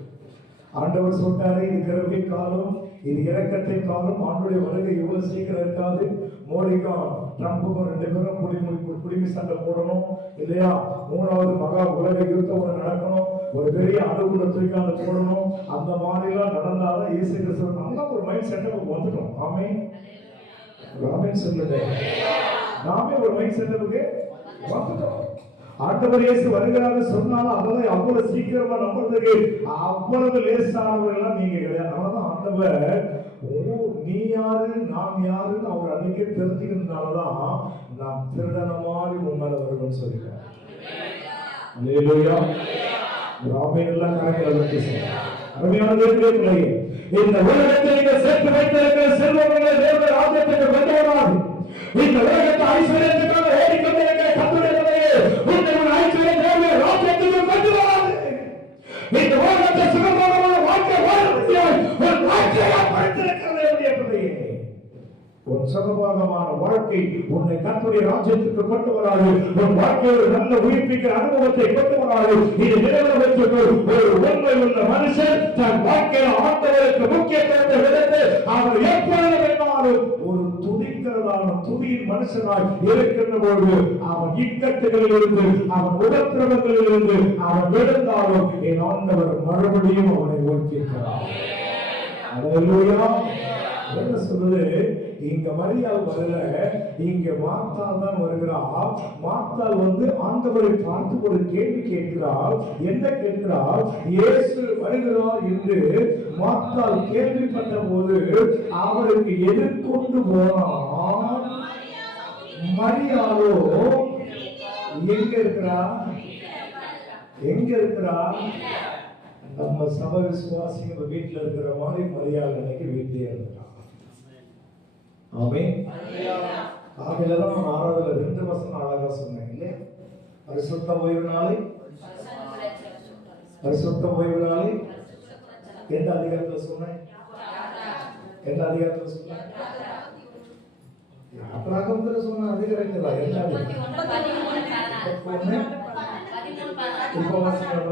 ஆண்டவர் சொன்னாரு, இது கிருபை காலம், இது இரக்கத்தின் காலம். ஆண்டவருடைய வருகை இவ்வளவு சீக்கிரம் இருக்காது. மோடிக்கும் ட்ரம்புக்கும் 2 பேரும் குடிமை சண்டை போடணும் இல்லையா? 3வது மகா உலக யுத்தம் நடக்கணும். ஒரு பெரிய அணுகுல தூக்காண்டு போடணும். அந்த மாதிரி எல்லாம் நடந்தாலும் இயேசு கிறிஸ்து நல்லா ஒரு மைண்ட் செட்டப் வந்துட்டோம். ஆமென். ஆமென் சொல்லுங்க. நாமே ஒரு மைண்ட் செட்டப்புக்கு வந்துட்டோம். ஆண்டவர் இயேசு வருகிறாரு சொன்னாலும் அதெல்லாம் அவ்வளவு சீக்கிரமா நம்புறதுக்கு அவ்வளவு லேசானவர்கள் நீங்க கிடையாது. அதனாலதான் ஆண்டவர் நீ யாரு நான் யாருன்னு அவர் அன்னைக்கு தெரிஞ்சுக்கிறதுனாலதான் நாம் திருடன மாதிரி முன்னால வருவோம்னு சொல்லிட்டேன். அல்லேலூயா. ஆமென். எல்லாம் கரெக்டா அருமையான பிள்ளையே, இந்த உலகத்தை நீங்கள் சேர்த்து வைத்திருக்கிற செல்வங்களை தேவனுடைய ராஜ்யத்துக்கு கொண்டு வராது. இந்த உலகத்தை ஐஸ்வர்யத்துக்காக ஓடிக்கொண்டிருக்கிற கர்த்தருடைய பிள்ளையே, உங்கள் ஐஸ்வர்யம் தேவனுடைய ராஜ்யத்துக்கு கொண்டு வராது. இந்த உலகத்தை சுகமான வாழ்க்கை வாழ முடியாது. ஒரு வாழ்க்கையை படைத்திருக்கிற தேவனுடைய பிள்ளையே, உன் சுகமான வாழ்க்கை உன்னை கர்த்தருடைய ராஜ்யத்துக்கு கொண்டு வராது. உன் வாழ்க்கையில் ஒரு நல்ல உயிர்ப்பிக்கிற அனுபவத்தை கொண்டு வராது. இது நிறைவேற்றுக்கு ஒரு உண்மை உள்ள மனுஷன் தன் வாழ்க்கையில் ஆண்டவருக்கு முக்கியத்துவத்தை விடுத்து அவர் எப்பொழுது வேண்டாலும் ஒரு துதிக்கிறதான துதியின் மனுஷனாய் இருக்கின்ற பொழுது அவன் இக்கட்டுகளில் இருந்து அவன் உடற்பிரமங்களில் இருந்து அவன் விழுந்தாலும் என் ஆண்டவர் மறுபடியும் அவனை உயிர்ப்பிக்கிறார். அல்லேலூயா. என்ன சொல்றது? இங்க மரியாள் வரல, இங்க மார்த்தாள் தான் வருகிறார். மார்த்தாள் ஆண்டவரை பார்த்து ஒரு கேள்வி கேட்கிறார். என்ன கேட்கிறார்? இயேசு வருகிறார் என்று மார்த்தாள் கேள்விப்பட்ட போது அவருக்கு எதிர்கொண்டு போனார். மரியாளோ எங்க இருக்கிறா? எங்க இருக்கிறா? நம்ம சபை விசுவாசிகள் வீட்டுல இருக்கிற மாதிரி மரியாள் அன்னைக்கு வீட்டிலே இருந்தா. ஆமென். ஆகிலதான் ஆறாவதுல 2 வசனம் அழகா சொன்னேன் இல்லையா? பரிசுத்த ஓய்வு நாளை, பரிசுத்த ஓய்வு நாளை எந்த அதிகாரத்துல சொன்னேன்? எந்த அதிகாரத்துல சொன்னேன்? யாத்திராகமத்துல சொன்ன அதிகாரத்துல என்ன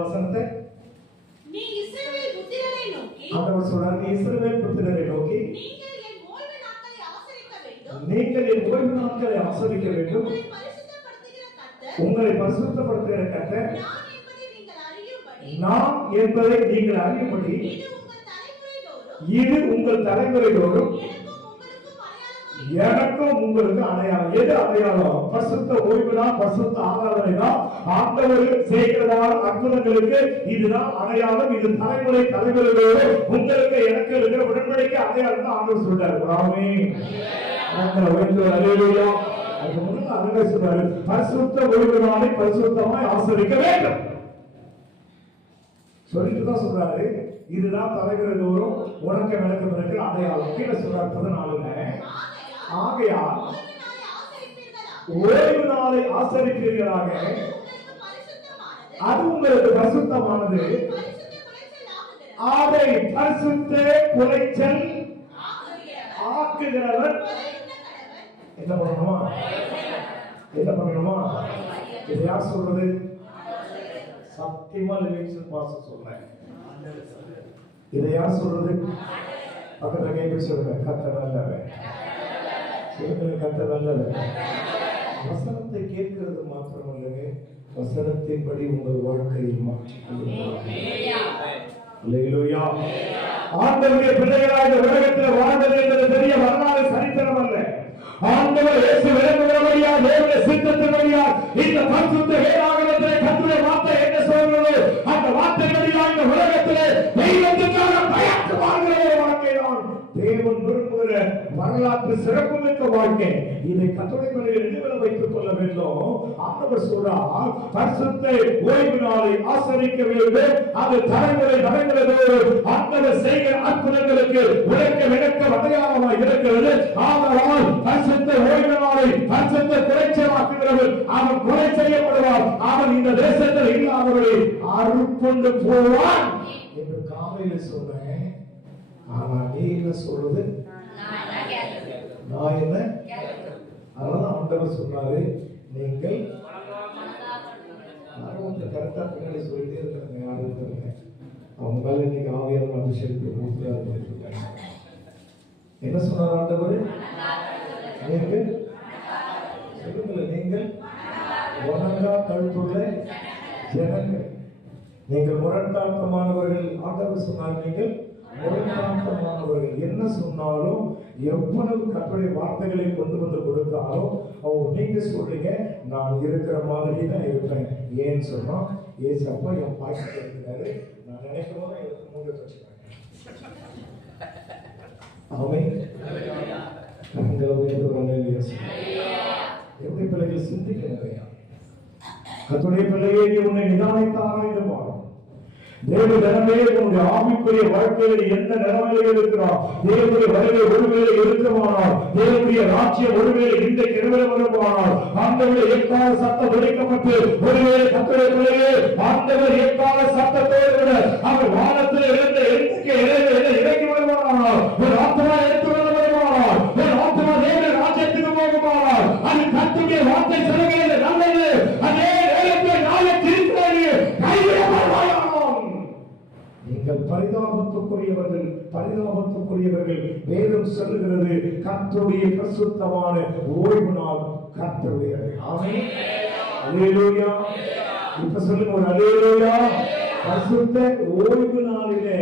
வசனத்தை நீ இஸ்ரவேல் புத்திரரை நோக்கி, ஆண்டவர் சொல்றார், நீ இஸ்ரவேல் புத்திரரை நோக்கி நீங்கள் என் ஓய்வு நாட்களை ஆசரிக்க வேண்டும். உங்களை பரிசுத்தப்படுத்துகிற கர்த்தர் நான் என்பதை நீங்கள் அறியும்படி இது உங்கள் தலைமுறை தோறும் எனக்கும் உங்களுக்கு அடையாளம். எது அடையாளம்? பரிசுத்த ஓய்வு நாள், பரிசுத்த ஆராதனை தான். ஆண்டவர் செய்கிறதான அற்புதங்களுக்கு இதுதான் அடையாளம். இது தலைமுறை தலைமுறைகளோடு உங்களுக்கு எனக்கு இருக்கிற உடன்படிக்கை அடையாளம் தான் ஆண்டவர் சொல்றாரு. ஆமென். அல்லேலூயா. அது முதல்ல அழகா சொல்றாரு, பரிசுத்த ஓய்வு நாளை பரிசுத்தமாய் ஆசரிக்க வேண்டும் சொல்லிட்டு தான் சொல்றாரு. இதுதான் தலைமுறை தோறும் உனக்கு எனக்கு இருக்கிற அடையாளம். கீழே சொல்றாரு 14. ஆகையால் ஓய்வு நாளை ஆசரிப்பீர்களாக, அது உங்களுக்கு பரிசுத்தமானது. அதை பரிசுத்த குலைச்சல் ஆக்குகிறவர் என்ன பண்ணணுமா? என்ன பண்ணணுமா? இது யார் சொல்றது? சத்தியமா லிவிங்ஸ்டன் பாஸ்டர் சொல்றேன். இதை யார் சொல்றது? பக்கத்துல கேட்க சொல்லுங்க. கர்த்தர் நல்லவர். சொல்லுங்க, கர்த்தர் நல்லவர். வசனத்தை கேட்கிறது மாத்திரமல்ல, வசனத்தின்படி உங்கள் வாழ்க்கையை மாற்றிக்கொள்ளுங்கள். அல்லேலூயா. ஆண்டவருடைய பிள்ளைகளாக இந்த உலகத்தில் வாழ்வது என்பது பெரிய வரலாறு சரித்திரம் அல்ல. ஆண்டவர் இயேசு விளங்குகிறபடியா, தேவனுடைய சித்தத்தின்படியா இந்த பரிசுத்த வேதாகமத்திலே கர்த்தருடைய வார்த்தை என்ன சொல்கிறது, அந்த வார்த்தைகளில் இந்த உலகத்திலே தெய்வத்துக்காக பயந்து வாழ்கிற ஒரு வாழ்க்கைதான் தேவன் விரும்புகிற வரலாற்று சிறப்புமிக்க வாழ்க்கை. இதை கர்த்தருடைய பிள்ளைகள் நினைவில் வைத்துக் கொள்ள வேண்டும். ஆண்டவர் சொல்றார், பரிசுத்த ஓய்வு நாளை ஆசரிக்க வேண்டும். அது தலைமுறை தலைமுறையோடு ஆண்டவர் செய்கிற அற்புதங்களுக்கு விளக்க அடையாளமாக இருக்கிறது. ஆதலால் பரிசுத்த ஓய்வு நாளை பரிசுத்த குறைச்சலாக்குகிறவர் அவன் கொலை செய்யப்படுவார். அவன் இந்த தேசத்தில் இல்லாதவர்களை அறுப்புண்டு போவான் என்று காலையில் சொன்னேன். ஆனா நீ என்ன சொல்றது? நான் என்ன? அதனால ஆண்டவர் சொன்னாரு, நீங்கள் கரெக்டா பின்னாடி சொல்லிட்டே இருக்கிறாங்க. யாரும் இருக்கிறாங்க அவங்க மேல இன்னைக்கு ஆவியான அபிஷேகத்தை ஊற்றுறாரு. என்ன சொன்னார் ஆண்டவர்? நீங்கள் சொல்லுங்கள், நீங்கள் வணங்கா கழுத்துள்ள ஜனங்கள், நீங்கள் முரட்டாட்டமானவர்கள். ஆண்டவர் சொன்னார், நீங்கள் முரட்டாட்டமானவர்கள். என்ன சொன்னாலும் எவ்வளவு கர்த்தருடைய வார்த்தைகளை கொண்டு வந்து கொடுத்தாலும் நீங்க சொல்றீங்க, நான் இருக்கிற மாதிரி தான் இருப்பேன். ஏன்னு சொன்னா ஏசப்பா என் பாக்கெட் இருக்கிறாரு. நான் நினைக்கும் போது எனக்கு மூணு வச்சுக்கிறேன். எப்படி பிள்ளைகள் சிந்திக்கிறதையா? கர்த்தருடைய பிள்ளையே, நீ உன்னை நிதானித்து ஆராய்ந்து பாரு. தேவனே, உன்னுடைய ஆவிக்குரிய வாழ்க்கையில் எந்த நிலைமையில் இருக்கிறார்? தேவனுடைய வருகை ஒருவேளை இருக்குமானால், தேவனுடைய ராஜ்யம் ஒருவேளை இன்றைக்கு இரவில் வருமானால், ஆண்டவர் எக்கால சத்தம் ஒலிக்கப்பட்டு ஒருவேளை கர்த்தருடைய பிள்ளையே, ஆண்டவர் எக்கால சத்தத்தோடு அவர் வானத்தில் இருந்த இறங்கி வருவானால், ஒரு ஆத்மா எடுத்து வருவானால், ஒரு ஆத்மா தேவனுடைய ராஜ்யத்துக்கு போகுமானால், அது கர்த்தருடைய வார்த்தை சொல்லுகிறது நல்லது. அதே நேரத்தில் நாளை திருப்பி கைவிடப்படுவார்கள். நீங்கள் பரிதாபத்துக்குரியவர்கள். வேதம் சொல்லுகிறது, கர்த்தருடைய பரிசுத்தமான ஓய்வு நாள் கர்த்தருடையது. ஆமென். அல்லேலூயா. இப்ப சொல்லுங்க ஒரு அல்லேலூயா. பரிசுத்த ஓய்வு நாளிலே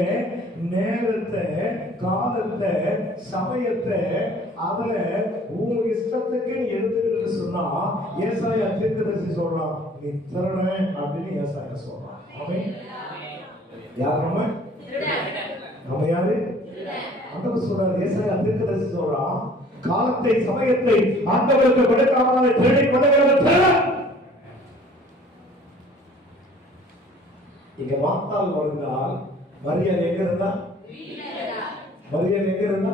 நேரத்தை, காலத்தை, சமயத்தை அதுல உங்க இஷ்டத்துக்கு எடுத்துக்கிட்டு சொன்னா ஏசாயா தீர்க்கதரிசி சொல்றான், நீ திருடன் அப்படின்னு ஏசாயா சொல்றான். ஆமென். யார் நம்ம? நம்ம யாரு? ஆண்டவர் சொல்றார், ஏசாயா தீர்க்கதரிசி சொல்றான், காலத்தை சமயத்தை ஆண்டவருக்கு கொடுக்காமல் திருடி கொள்கிறவர் திருடன். இங்க வார்த்தால் வருந்தால் மரியாதை எங்க இருந்தா? மரியாதை எங்க இருந்தா?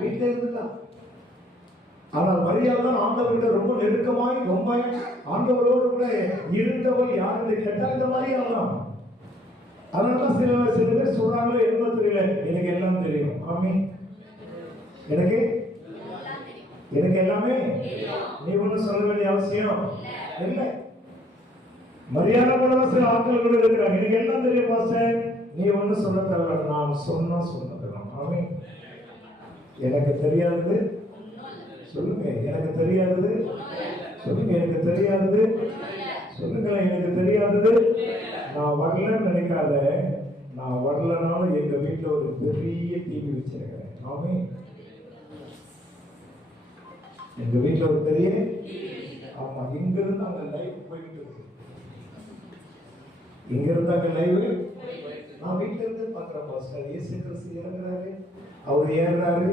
வீட்டில இருந்தா. ஆனால் மரியாதை தான் ஆண்டவர்கிட்ட ரொம்ப நெருக்கமாய் ரொம்ப ஆண்டவரோடு கூட இருந்தவர் யாருன்னு கேட்டா இந்த மரியாதை தான். அதனால சில பேர் சொல்றாங்களோ என்ன தெரியல, எனக்கு எல்லாம் தெரியும். ஆமென். எனக்கு எல்லாமே நீ ஒன்னும் சொல்ல வேண்டிய அவசியம் இல்லை. மரியாதை கூட சில ஆட்கள் கூட இருக்கிறாங்க, எனக்கு எல்லாம் தெரியும் பாஸ்டர், நீ ஒன்னும் சொல்ல தேவை, நான் சொன்னா சொன்னதுதான். ஆமென். எனக்கு தெரியாதது சொல்லுங்க, எனக்கு தெரியாதது சொல்லுங்க, எனக்கு தெரியாதது சொல்லுங்க, எனக்கு தெரியாதது. நான் வரலன்னு நினைக்காத, நான் வரலனாலும் எங்க வீட்டுல ஒரு பெரிய டிவி வச்சிருக்கிறேன். ஆமென். எங்க வீட்டுல ஒரு பெரிய, ஆமா, இங்க இருந்து அங்க லைவ் போயிட்டு இருக்கு. இங்க இருந்து அங்க லைவ் நான் வீட்டுல இருந்து பாக்குறேன் பாஸ்டர். இயேசு கிறிஸ்து இறங்குறாரு, அவர் ஏறுறாரு,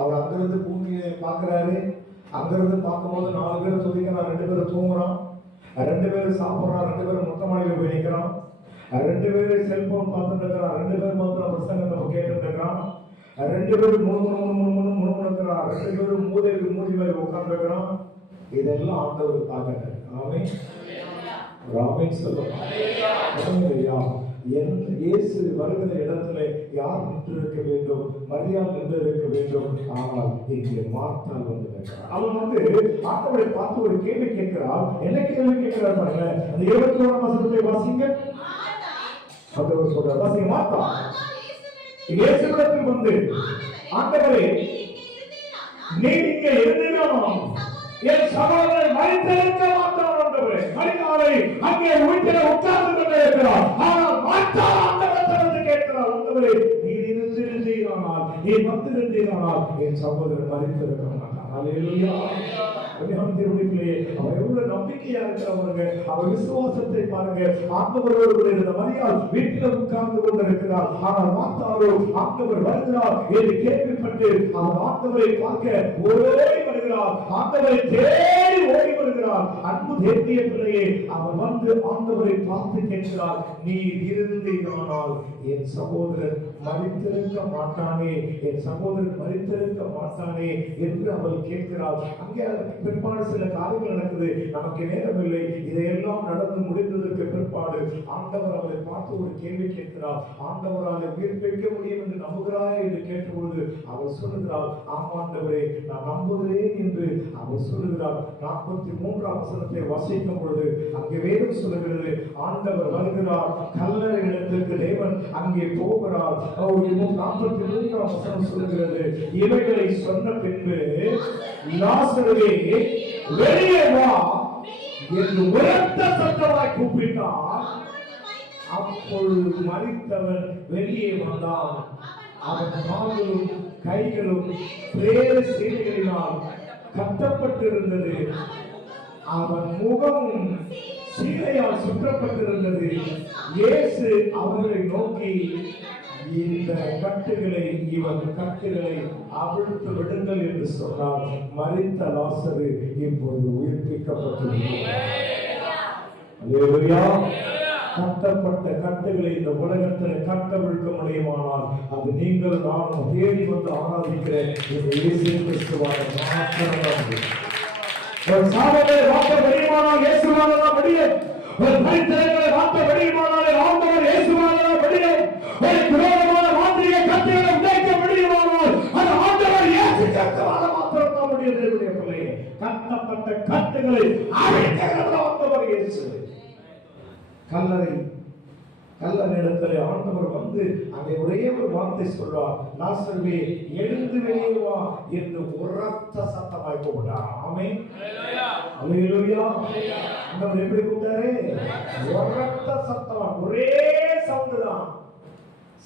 அவர் அங்கிருந்து பூமியை பாக்குறாரு. அங்கிருந்து பார்க்கும்போது 4 பேர் துதிக்கிறான், 2 பேரும் தூங்குறான், 2 பேரும் சாப்பிடுறான், 2 பேரும் மொட்டை மாடியில போய் நிற்கிறான், 2 பேரும் செல்போன் பார்த்துட்டு இருக்கிறான், 2 பேர் மாத்திரம் பிரசங்கத்தை கேட்டு இருக்கிறான், 2 பேரும் முணுமுணுக்கிறான், 2 பேரும் மூதி மேல உட்கார்ந்து இருக்கிறான். இதெல்லாம் ஆண்டவர் பார்க்கிறார். ஆமென். ஆமென் சொல்லுங்க. இயேசு வருகிற இடத்துல யார் நின்று இருக்க வேண்டும்? மரியாள் நின்று இருக்க வேண்டும். ஆனால் இங்கே மார்த்தாள் வந்து நிற்கிறார். அவன் வந்து ஆண்டவரை பார்த்து ஒரு கேள்வி கேட்கிறாள். என்ன கேள்வி கேட்கிறார் பாருங்க. அந்த 21ஆம் வசனத்தை வாசிங்க. ஆண்டவர் சொல்றார், வாசிங்க. மார்த்தாள் இயேசுவிடத்தில் வந்து, ஆண்டவரே, நீர் இங்கே இருந்தீரானால் என் சகோதரன் மரித்திருக்க மாட்டான். ஆண்டவரே, மரியாதை அங்கே வீட்டில் உட்கார்ந்து கொண்டே இருக்கிறார். ஆனால் மார்த்தாள் ஆண்டவரிடத்தில் கேட்கிறார், ஆண்டவரே, நீர் இருந்திருந்தீரானால், நீர் வந்திருந்தீரானால் என் சகோதரன் மரித்திருக்க மாட்டான். அல்லேலூயா. அவர் எவ்வளவு நம்பிக்கையா இருக்கிறவங்க, அவர் விசுவாசத்தை பாருங்க. ஆண்டவரோடு இருந்த மரியாள் வீட்டில் உட்கார்ந்து கொண்டிருக்கிறார். ஆனால் மார்த்தாளோ ஆண்டவர் வருகிறார் என்று கேள்விப்பட்டு அவர் ஆண்டவரை பார்க்க ஓடி வருகிறார். ஆண்டவரை தேடி ஓடி வருகிறார். அன்பு தேவிய பிள்ளையே, அவர் வந்து ஆண்டவரை பார்த்து கேட்கிறார், நீ இருந்தீரானால் என் சகோதரன் மரித்திருக்க மாட்டானே, என் சகோதரன் மரித்திருக்க மாட்டானே என்று அவள் கேட்கிறார். அங்கே பிற்பாடு சில காரியங்கள் நடக்குது. நமக்கு நேரமில்லை. இதையெல்லாம் நடந்து முடிந்ததற்கு பிற்பாடு ஆண்டவர் அவரை பார்த்து ஒரு கேள்வி கேட்கிறார். ஆண்டவரால் உயிர்ப்பிக்க முடியும் என்று நம்புகிறாய் என்று கேட்டபொழுது அவர் சொல்லுகிறார், ஆமாண்டவரே, நான் நம்புகிறேன் என்று அவர் சொல்லுகிறார். 43ஆம் வசனத்தை வாசிக்கும் பொழுது அங்கே வேதம் சொல்லுகிறது, ஆண்டவர் வருகிறார். கல்லறை இடத்திற்கு தேவன் அங்கே போகிறார். 43ஆம் வசனம் சொல்லுகிறது, இவைகளை சொன்ன பின்பு லாசருவே வெளியே வா என்று உரத்த சத்தமாய் கூப்பிட்டார். அப்பொழுது மரித்தவன் வெளியே வந்தான். அவன் கால்களும் கைகளும் பிரேத சீலைகளினால் கட்டப்பட்டிருந்தது. அவன் முகமும் சீலையால் சுற்றப்பட்டிருந்தது. இயேசு அவர்களை நோக்கி, இந்த கட்டுகளை அவிழ்த்து விடுங்கள் என்று சொன்னார். மரித்த லாசரு இப்போது உயிர்ப்பிக்கப்பட்டிருக்கிறார். கட்டப்பட்ட கட்டுகளை இந்த உலகத்தில் கட்டவிழ்க்க முடியுமானால் அது நீங்கள் நானும் தேடி வந்து ஆராதிக்கிற இந்த இயேசு கிறிஸ்துவான மாத்திரமே. ஒரு சாபத்தை வாக்க முடியுமானால் இயேசுவால தான் முடியும். ஒரு பரிசரங்களை வாக்க முடியுமானால் ஆண்டவர் இயேசுவால தான் முடியும். ஒரு குரோதமான மாந்திரிக கட்டுகளை உடைக்க முடியுமானால் அது ஆண்டவர் இயேசு கிறிஸ்துவால மாத்திரம் தான் முடியும். தேவனுடைய பிள்ளையே, கட்டப்பட்ட கட்டுகளை அவிழ்க்கிறவர் ஆண்டவர் இயேசு. கல்லறையிடத்தில் ஆண்டவர் வந்து அங்கே ஒரே ஒரு வார்த்தை சொல்றார், லாசருவே எழுந்து வெளியே வா என்று உரத்த சத்தமாய் கூப்பிட்டார். ஆமென். அல்லேலூயா. ஆண்டவர் எப்படி கூப்பிட்டாரு? உரத்த சத்தமா, ஒரே சவுண்ட் தான்.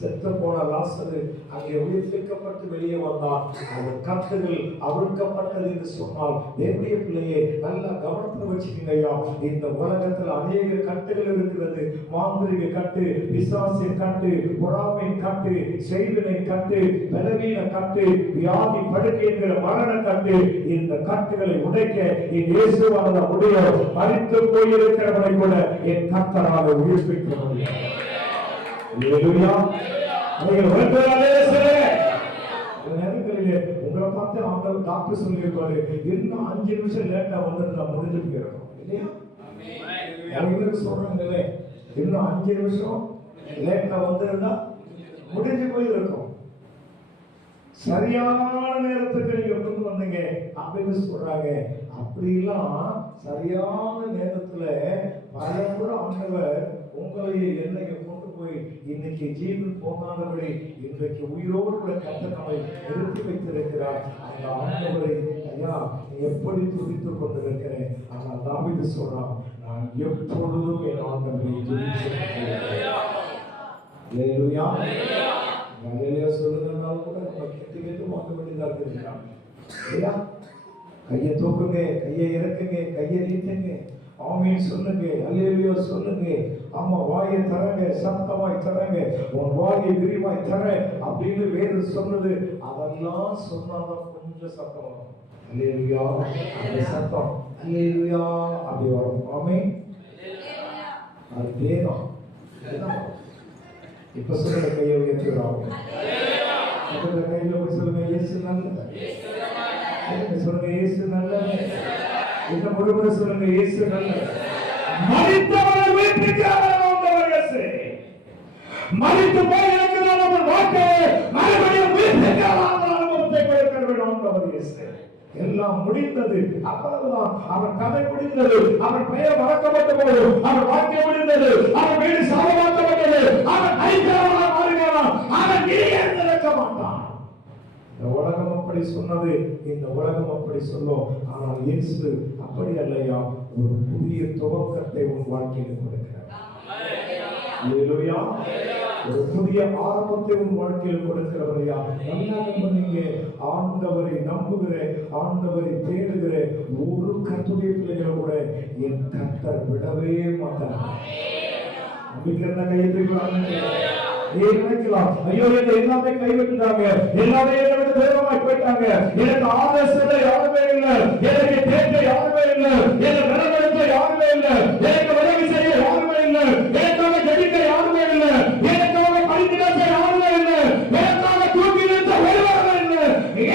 செத்து போன லாசரு அங்கே உயிர்ப்பிக்கப்பட்டு வெளியே வந்தார். அந்த கட்டுகள் அவிழ்க்கப்பட்டது என்று சொன்னால் தேவனுடைய பிள்ளையே, நல்ல கவனத்தில் வச்சுக்கீங்க ஐயா. இந்த உலகத்தில் அநேக கட்டுகள் இருக்கிறது. மாந்திரிக கட்டு, பிசாசின் கட்டு, பொறாமையின் கட்டு, செய்வினை கட்டு, பலவீன கட்டு, வியாதி படுக்கை என்கிற மரண கட்டு. இந்த கட்டுகளை உடைக்க என் இயேசுவால முடியும். மரித்து போயிருக்கிறவனை கூட என் கர்த்தரால் உயிர்ப்பிக்க முடியும். அல்லேலூயா. உங்களை பார்த்து ஆண்டவர் டாக்டர் சொல்லியிருப்பாரு, இன்னும் 5 நிமிஷம் லேட்டா வந்து நான் முடிஞ்சு போயிருக்கோம் இல்லையா? சொல்றாங்க, இன்னும் 5 நிமிஷம் லேட்டா வந்திருந்தா முடிஞ்சு போயிருக்கும். சரியான நேரத்துக்கு நீங்க கொண்டு வந்தீங்க அப்படின்னு சொல்றாங்க. அப்படிலாம் சரியான நேரத்துல பயங்கர ஆண்டவர் உங்களையே என்னைக்கு கொண்டு போய் இன்னைக்கு ஜீவன் போனாதபடி இன்றைக்கு உயிரோடு கூட கர்த்தர் நம்மை நிறுத்தி வைத்திருக்கிறார். அந்த ஆண்டவரை ஐயா எப்படி துதித்துக் கொண்டிருக்கிறேன். ஆனால் தாவீது சொல்றான், நான் எப்பொழுதும் என் ஆண்டவரை துதிக்கிறேன். சொல்லுங்கனாலும் கூட நம்ம கேட்டு வாங்க வேண்டியதாக இருக்கிறான் இல்லையா? கையை தூக்குங்க, கையை இறக்குங்க, கையை நீட்டுங்க, ஆமீன் சொல்லுங்க, அல்லேலூயா சொல்லுங்க. ஆமா, வாயை தரங்க, சத்தமாய் தரங்க, உன் வாயை விரிவாய் தர அப்படின்னு வேறு சொன்னது. அதெல்லாம் சொன்னாதான் கொஞ்சம் சத்தம் வரும். அல்லேலூயா, அந்த சத்தம் அல்லேலூயா அப்படி வரும். ஆமீன். அது வேணும். இப்ப சொல்லுங்க, கையை உயர்த்துகிறாங்க. கையில போய் சொல்லுங்க, இயேசு நல்லது. சொல்லுங்க, இயேசு நல்லது. இந்த முழுவதும் சொல்லுங்க, இயேசு நல்லது. மரித்தவரை உயிர்ப்பிக்கிறவர் ஆண்டவர் இயேசு. மரித்து போய் இருக்கிறான் அவன் வாழ்க்கையை மறுபடியும் உயிர்ப்பிக்கிற அனுபவத்தை கொடுக்க வேண்டும் ஆண்டவர் இயேசு. எல்லாம் முடிந்தது, அவ்வளவுதான். அவன் கதை முடிந்தது, அவன் பெயர் மறக்கப்பட்ட போது அவன் வாழ்க்கை முடிந்தது, அவன் வீடு சாபமாக்கப்பட்டது, அவன் ஐக்கியமாக மாறுகிறான், அவன் இனியே நடக்க மாட்டான். இந்த உலகம் அப்படி சொன்னது, இந்த உலகம் அப்படி சொல்லும். ஆனால் இயேசு அப்படி அல்லையா, ஒரு புதிய துவக்கத்தை உன் வாழ்க்கையில் கொடுக்கிறார். அல்லேலூயா. ஒரு புதிய ஆரம்பத்தை உன் வாழ்க்கையில் கொடுக்கிறவரையா. நல்லா நீங்க ஆண்டவரை நம்புகிற, ஆண்டவரை தேடுகிற ஒரு கர்த்தருடைய பிள்ளைகளை கூட என் கர்த்தர் விடவே மாட்டார். நம்பிக்கிறத கையெழுத்து நினைக்கலாம், ஐயோ என்ன எல்லாமே கைவிட்டுட்டாங்க, எல்லாமே என்னை விட்டு தூரமாய் போயிட்டாங்க, எனக்கு ஆலோசனை யாருமே இல்லை, எனக்கு கேட்க யாருமே இல்லை, எனக்கு நடவடிக்கை யாருமே இல்லை, எனக்கு உதவி செய்ய யாருமே இல்லை, எனக்காக ஜெபிக்க யாருமே இல்லை, எனக்காக படிக்க யாருமே இல்லை, எனக்காக தூக்கி நிறுத்த ஒருவருமே இல்லை,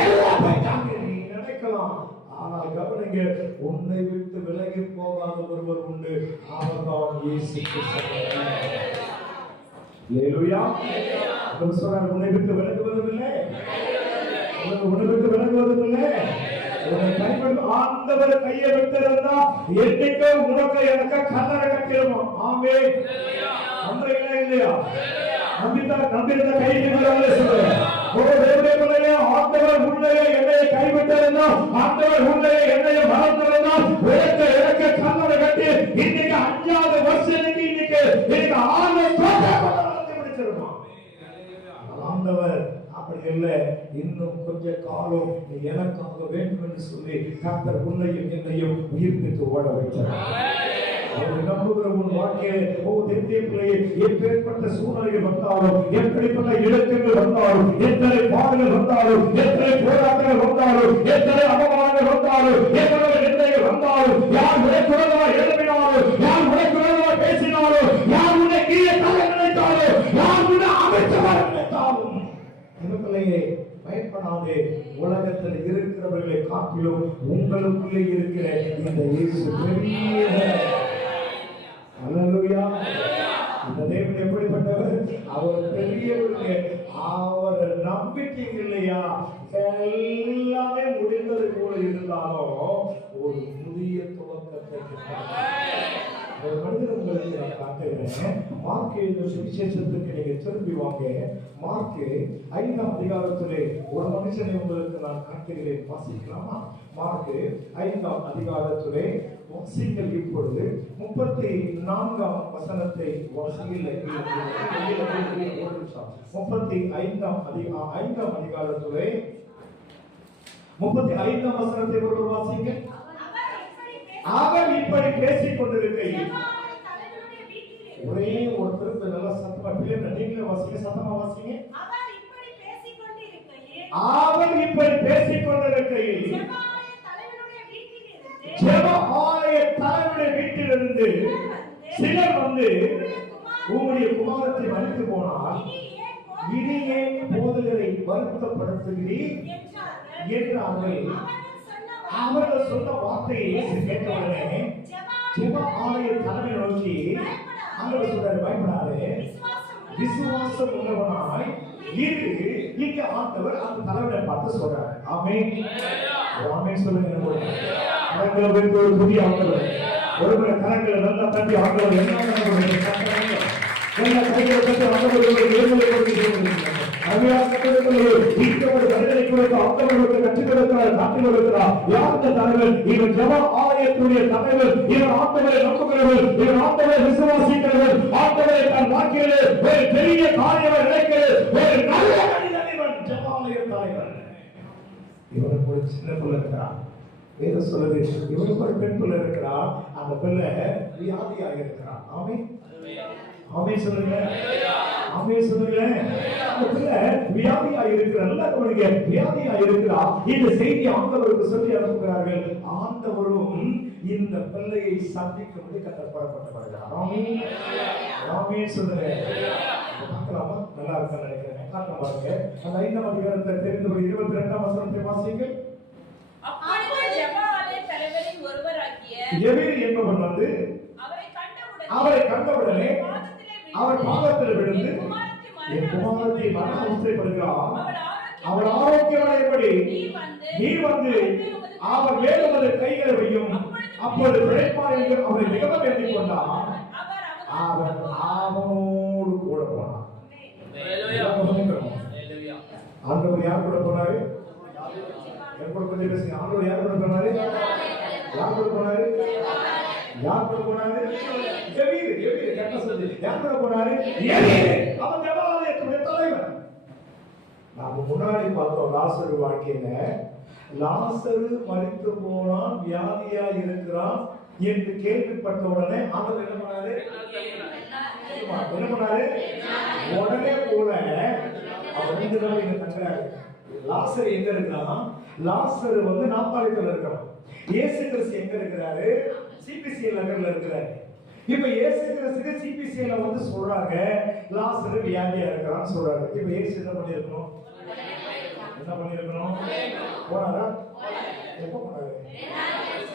எல்லாம் போயிட்டாங்க நீ நினைக்கலாம். ஆனால் கவனிங்க, உன்னை விட்டு விலகி போகாத ஒருவர் உண்டு, அவர்தான் இயேசு கிறிஸ்து. அல்லேலூயா. அவர் சொன்னார், உன்னை விட்டு விலகுவதில்லை, உன்னை விட்டு விலகுவதில்லை. உன்னை கைவிட்டு ஆண்டவர் கையை விட்டிருந்தா என்னைக்கோ உனக்கு எனக்கு கல்லறை கட்டிடுமா. ஆமென். நம்புறீங்களா இல்லையா? நம்பியிருந்த கைக்கு மேலே சொல்லுங்க. ஒரு தேவனுடைய பிள்ளையே, ஆண்டவர் உன்னையே என்னையை கைவிட்டிருந்தா, ஆண்டவர் உன்னையே என்னையை மறந்திருந்தா, உனக்கு எனக்கு கல்லறை கட்டி இன்னைக்கு 5வது வருஷத்துக்கு இன்னைக்கு 6 ஆண்டவர் அப்படி இல்லை. இன்னும் கொஞ்ச காலம் நீ எனக்காக வேண்டும் என்று சொல்லி கர்த்தர் உன்னையும் என்னையும் உயிர்ப்பித்து ஓட வைத்தார். அவரை நம்புகிற உன் வாழ்க்கையை தேவனுடைய பிள்ளையை எப்பேற்பட்ட சூழ்நிலைகள் வந்தாலும், எப்படிப்பட்ட இலக்குகள் வந்தாலும், எத்தனை பாடுகள் வந்தாலும், எத்தனை போராட்டங்கள் வந்தாலும், எத்தனை அவமானங்கள் வந்தாலும், எவ்வளவு நிந்தைகள் வந்தாலும், யார் உனக்குள்ளதா எழுப்பினாலும், யார் உனக்குள்ளதா பேசினாலும், யார் உன்னை கீழே தள்ள நினைத்தாலும், யார் உன்னை அமைச்சவர் நினைத்தாலும் பிள்ளையை பயப்படாதே. உலகத்தில் இருக்கிறவர்களை காட்டிலும் உங்களுக்குள்ளே இருக்கிற இந்த இயேசு பெரியவர். அல்லேலூயா. இந்த தேவன் எப்படிப்பட்டவர்? அவர் பெரியவர். அவர் நம்பிக்கை இல்லையா, எல்லாமே முடிந்தது போல இருந்தாலும் ஒரு புதிய துவக்கத்தை ஒரு மனிதர் உங்களுக்கு நான் காட்டுகிறேன். மார்க்கு எழுதின சுவிசேஷத்துக்கு நீங்க திரும்பி வாங்க. மார்க்கு 5ஆம் அதிகாரத்திலே ஒரு மனுஷனை உங்களுக்கு நான் காட்டுகிறேன். வாசிக்கலாமா? மார்க்கு 5ஆம் அதிகாரத்திலே வாசிங்கள். இப்பொழுது 34ஆம் வசனத்தை வாசிங்கள். 5ஆம் அதிகாரத்திலே 35ஆம் வசனத்தை ஒரு வாசிங்க. அவர் இப்படி பேசிக் கொண்டிருக்கையில் ஒரே ஒரு திருப்பி நல்லா சத்தமா பிள்ளைங்க நீங்களே வாசிங்க, சத்தமா வாசிங்க. அவர் இப்படி பேசிக் கொண்டிருக்கையில் ஜெப ஆலய தலைவனுடைய வீட்டிலிருந்து சிலர் வந்து, உங்களுடைய குமாரத்தை மறித்து போனால் இனி ஏன் போதகரை வருத்தப்படுத்துகிறீர் என்றார்கள். அவர்கள் சொன்ன வார்த்தையை கேட்டவுடனே ஜெப ஆலய தலைமை நோக்கி ஆண்டவர் சொல்றாரு, பயப்படாதே, விசுவாசம் உள்ளவனாய் இரு. இங்க ஆண்டவர் அந்த தலைவனை பார்த்து சொல்றாரு. ஆமென். ஆமென் சொல்லுங்க. கரங்களை ஒரு புதிய ஆண்டவர், ஒருவரை கரங்களை நல்லா தட்டி ஆண்டவர் என்ன எல்லா கைகளை தட்டி ஆண்டவர்களுடைய ஏழ்மையை கொடுத்து ஆலயத்துடைய தலைவர், இவர் ஆண்டவரை நம்புகிறவர், இவர் ஆண்டவரை விசுவாசிக்கிறவர், ஆண்டவரை தன் வாழ்க்கையிலே ஒரு பெரிய காரியத்தை நினைக்கிறது, ஒரு நல்ல மனிதன் இவன். ஜெபாலய தலைவர். இவனுக்கு ஒரு சின்ன பிள்ளை இருக்கிறான். வேதம் சொல்லுது, இவனுக்கு ஒரு பெண் பிள்ளை இருக்கிறா. அந்த பிள்ளை வியாதியாக இருக்கிறான். ஆமென். ஆமென் சொல்லுங்க. ஆமென் சொல்லுங்க. அந்த பிள்ளை வியாதியா இருக்கிற, நல்லா கவனிங்க, வியாதியா இருக்கிறா. இந்த செய்தி ஆண்டவருக்கு சொல்லி அனுப்புகிறார்கள். ஆண்டவரும் இந்த பிள்ளையை சந்திக்கும்படி கர்த்தர் புறப்பட்டார். ஆமென். ஆமென் சொல்லுங்க. பார்க்கலாமா? நல்லா இருக்க நினைக்கிறேன். காரணம் பாருங்க. அந்த 5ஆம் அதிகாரத்தை தெரிந்தபடி 22ஆம் வசனத்தை வாசிங்க. அப்பொழுது ஜெப ஆலய தலைவரின் ஒருவராகிய எபிரி என்பவன் வந்து அவரை கண்டவுடனே அவர் பாதத்தில் விழுந்து என் குமாரத்தி மரண அவஸ்தைப்படுகிறாள். அவள் அவள் ஆரோக்கியமானபடி நீர் வந்து அவர் மேல் உமது கைகளை வையும், அப்பொழுது பிழைப்பார் என்று அவரை மிகவும் வேண்டிக் கொண்டார். அவர் அவனோடு கூட போனார். ஆண்டவர் யார் கூட போனாரு? என் கூட கொஞ்சம் பேசுங்க. ஆண்டவர் யார் கூட போனாரு? யார் கூட போனாரு? யார் கூட போனாரு? எவீரு கரெக்டா சொல்லு. யார் கூட போனாரு? அவன் தேவாலயத்துடைய தலைவர். நாம முன்னாடி பார்த்தோம் லாசரு வாழ்க்கையில. லாசரு மரித்து போனான், வியாதியா இருக்கிறான் என்று கேள்விப்பட்ட உடனே ஆண்டவர் என்ன பண்ணாரு? உடனே போல அவர் 2 நாள் இங்க தங்குறாரு. லாசரு எங்க இருக்கிறான்? லாசரு வந்து நாப்பாளையத்துல இருக்கிறான். இயேசு கிறிஸ்து எங்க இருக்கிறாரு? சிபிசிஎல் நகர்ல இருக்கிறாரு. இப்ப இயேசு கிறிஸ்துக்கு சிபிசிஎல்ல வந்து சொல்றாங்க லாசரு வியாதியா இருக்கிறான்னு சொல்றாங்க. இப்ப இயேசு என்ன பண்ணிருக்கணும்? என்ன பண்ணிருக்கணும்? போனாரா? எப்ப போனாரு?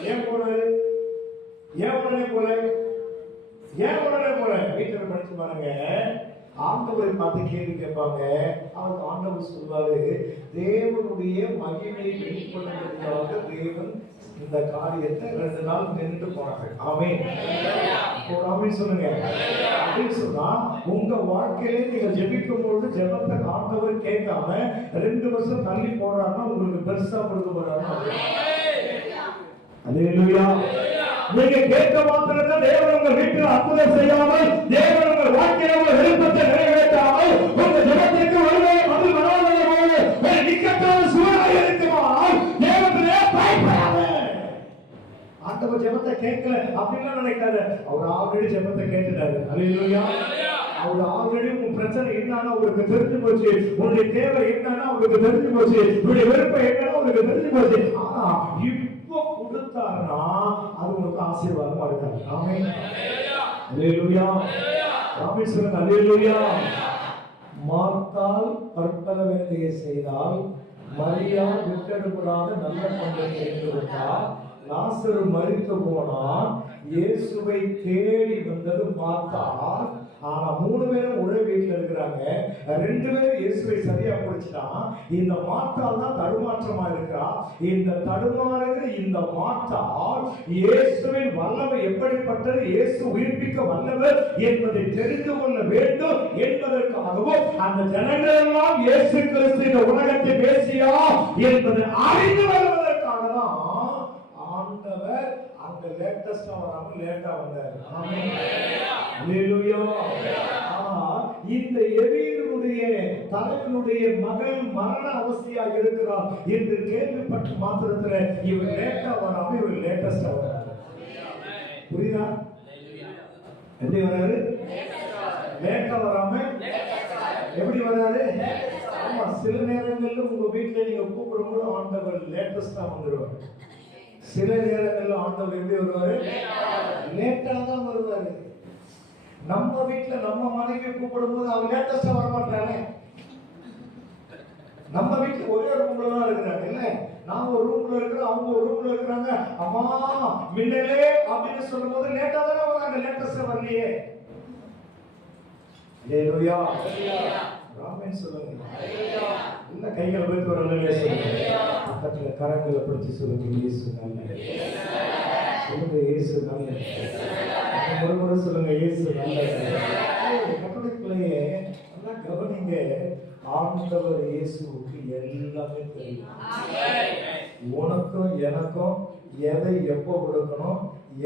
ஏன் போனாரு? ஏன் உடனே போல? ஏன் உடனே போல? வீட்டுல படிச்சு பாருங்க. ஆண்டவரை பார்த்து கேள்வி கேட்பாங்க. அவருக்கு ஆண்டவர் சொல்வாரு, தேவனுடைய மகிமையை வெளிப்படுத்துவதற்காக தேவன் இந்த காரியத்தை 2 நாள் நின்று போனாங்க. ஆமென். ஆமென் சொல்லுங்க. அப்படின்னு சொன்னா உங்க வாழ்க்கையிலே நீங்க ஜெபிக்கும் பொழுது ஜெபத்தை ஆண்டவர் கேட்காம 2 வருஷம் தள்ளி போறாருன்னா உங்களுக்கு பெருசா கொடுக்க போறாருன்னா அல்லேலூயா. நீங்க கேட்க மாத்திரம் தேவன் உங்க வீட்டில் அற்புதம் செய்யாமல், தேவன் உங்கள் வாழ்க்கையில உங்கள் விருப்பத்தை நிறைவேற்றாமல், உங்க ஜெபத்திற்கு வருவதை பதில் வராததை போல ஒரு நிக்கட்டான சூழலாக இருக்குமானால் தேவத்திலே பயப்படாத. ஆண்டவர் ஜெபத்தை கேட்கல அப்படின்னு நினைக்காத. அவர் ஆல்ரெடி ஜெபத்தை கேட்டுட்டாரு. அல்லேலூயா. அவர் ஆல்ரெடி உன் பிரச்சனை என்னன்னா உங்களுக்கு தெரிஞ்சு போச்சு, உன்னுடைய தேவை என்னன்னா உங்களுக்கு தெரிஞ்சு போச்சு, உன்னுடைய விருப்பம் என்னன்னா உங்களுக்கு தெரிஞ்சு போச்சு. ஆனா இப்போ கொடுத்தாருன்னா அது உங்களுக்கு ஆசீர்வாதமா இருக்காது. ஆமென். அல்லேலூயா. ஆமென் சொல்லுங்க. அல்லேலூயா. மார்த்தாள் பற்பல வேலையை செய்தால், மரியா விட்டெடுப்படாத நல்ல பங்கை செய்துவிட்டார். லாசரு மரித்து போனான். இயேசுவை தேடி வந்தது மார்த்தாள். ஆனா 3 பேரும் ஒரே வீட்டுல இருக்கிறாங்க. 2 பேரும் இயேசுவை சரியா பிடிச்சிட்டான். இந்த மார்த்தாள் தான் தடுமாற்றமா இருக்கா. இந்த தடுமாறுகிற இந்த மார்த்தாள் இயேசுவின் வல்லமை எப்படிப்பட்டது, இயேசு உயிர்ப்பிக்க வல்லவர் என்பதை தெரிந்து கொள்ள வேண்டும் என்பதற்காகவும் அந்த ஜனங்கள் எல்லாம் இயேசு கிறிஸ்து இந்த உலகத்தை பேசியா என்பதை அறிந்து வருவதற்காக தான் ஆண்டவர் அந்த லேட்டஸ்டா வராம லேட்டா வந்தார். ஆமென். அல்லேலூயா. இந்த எவீருடைய தலைவனுடைய மகள் மரண அவஸ்தையாக இருக்கிறார் என்று கேள்விப்பட்ட மாத்திரத்துல இவர் லேட்டா வராம இவர் லேட்டஸ்டா வராரு. புரியுதா? எப்படி வராரு? லேட்டா வராம எப்படி வராரு? ஆமா, சில நேரங்கள்ல உங்க வீட்டுல நீங்க கூப்பிடும்போது ஆண்டவர் லேட்டஸ்டா வந்துருவாரு. சில நேரங்கள்ல ஆண்டவர் எப்படி வருவாரு? லேட்டா தான் வருவாரு. நம்ம வீட்டுல நம்ம மனைவி கூப்பிடும் போது அவர் லேட்டஸ்டா வர மாட்டாங்க. நம்ம வீட்டுல ஒரே ரூம்ல தான் இருக்கிறாங்க இல்ல, நாம ஒரு ரூம்ல இருக்கிறோம், அவங்க ஒரு ரூம்ல இருக்கிறாங்க. அம்மா மின்னலே அப்படின்னு சொல்லும் போது லேட்டா தானே வராங்க, லேட்டஸ்டா வரலையே. அல்லேலூயா. ஆமென் சொல்லுங்க. இல்ல கைகளை வைத்து ஒரு அல்லேலூயா சொல்லுங்க. பக்கத்துல கரங்களை பிடிச்சு சொல்லுங்க, இயேசு நல்லவர். சொல்லுங்க, இயேசு நல்லவர். முறை சொல்லுங்க, இயேசு நல்லவர். கட்டளைக்குள்ளேயே நல்லா கவனிங்க. ஆண்டவர் இயேசுவுக்கு எல்லாமே தெரியும். உனக்கும் எனக்கும் எதை எப்போ கொடுக்கணும்,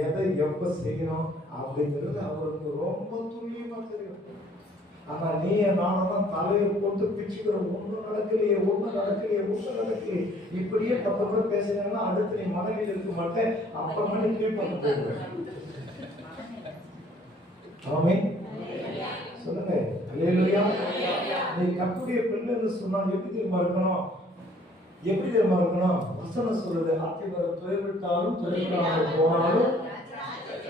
எதை எப்ப செய்யணும் அப்படிங்கிறது அவருக்கு ரொம்ப துல்லியமா தெரியும். ஆனா நீ நானும் தலையை போட்டு பிச்சுக்கிற ஒண்ணு நடக்கலையே, இப்படியே 10 பேர் பேசுறேன்னா அடுத்து நீ மனைவியில் இருக்க மாட்டேன், அப்புறமா நீ கிளீன் பண்ண போயிடுவேன். ஆமென் சொல்லுங்க. அல்லேலூயா. நீ கர்த்தருடைய பிள்ளைன்னு சொன்னா எப்படி தெரியுமா இருக்கணும்? வசனம் சொல்றது, ஆத்திவரம் துறைவிட்டாலும் துறைவிடாமல் போனாலும்,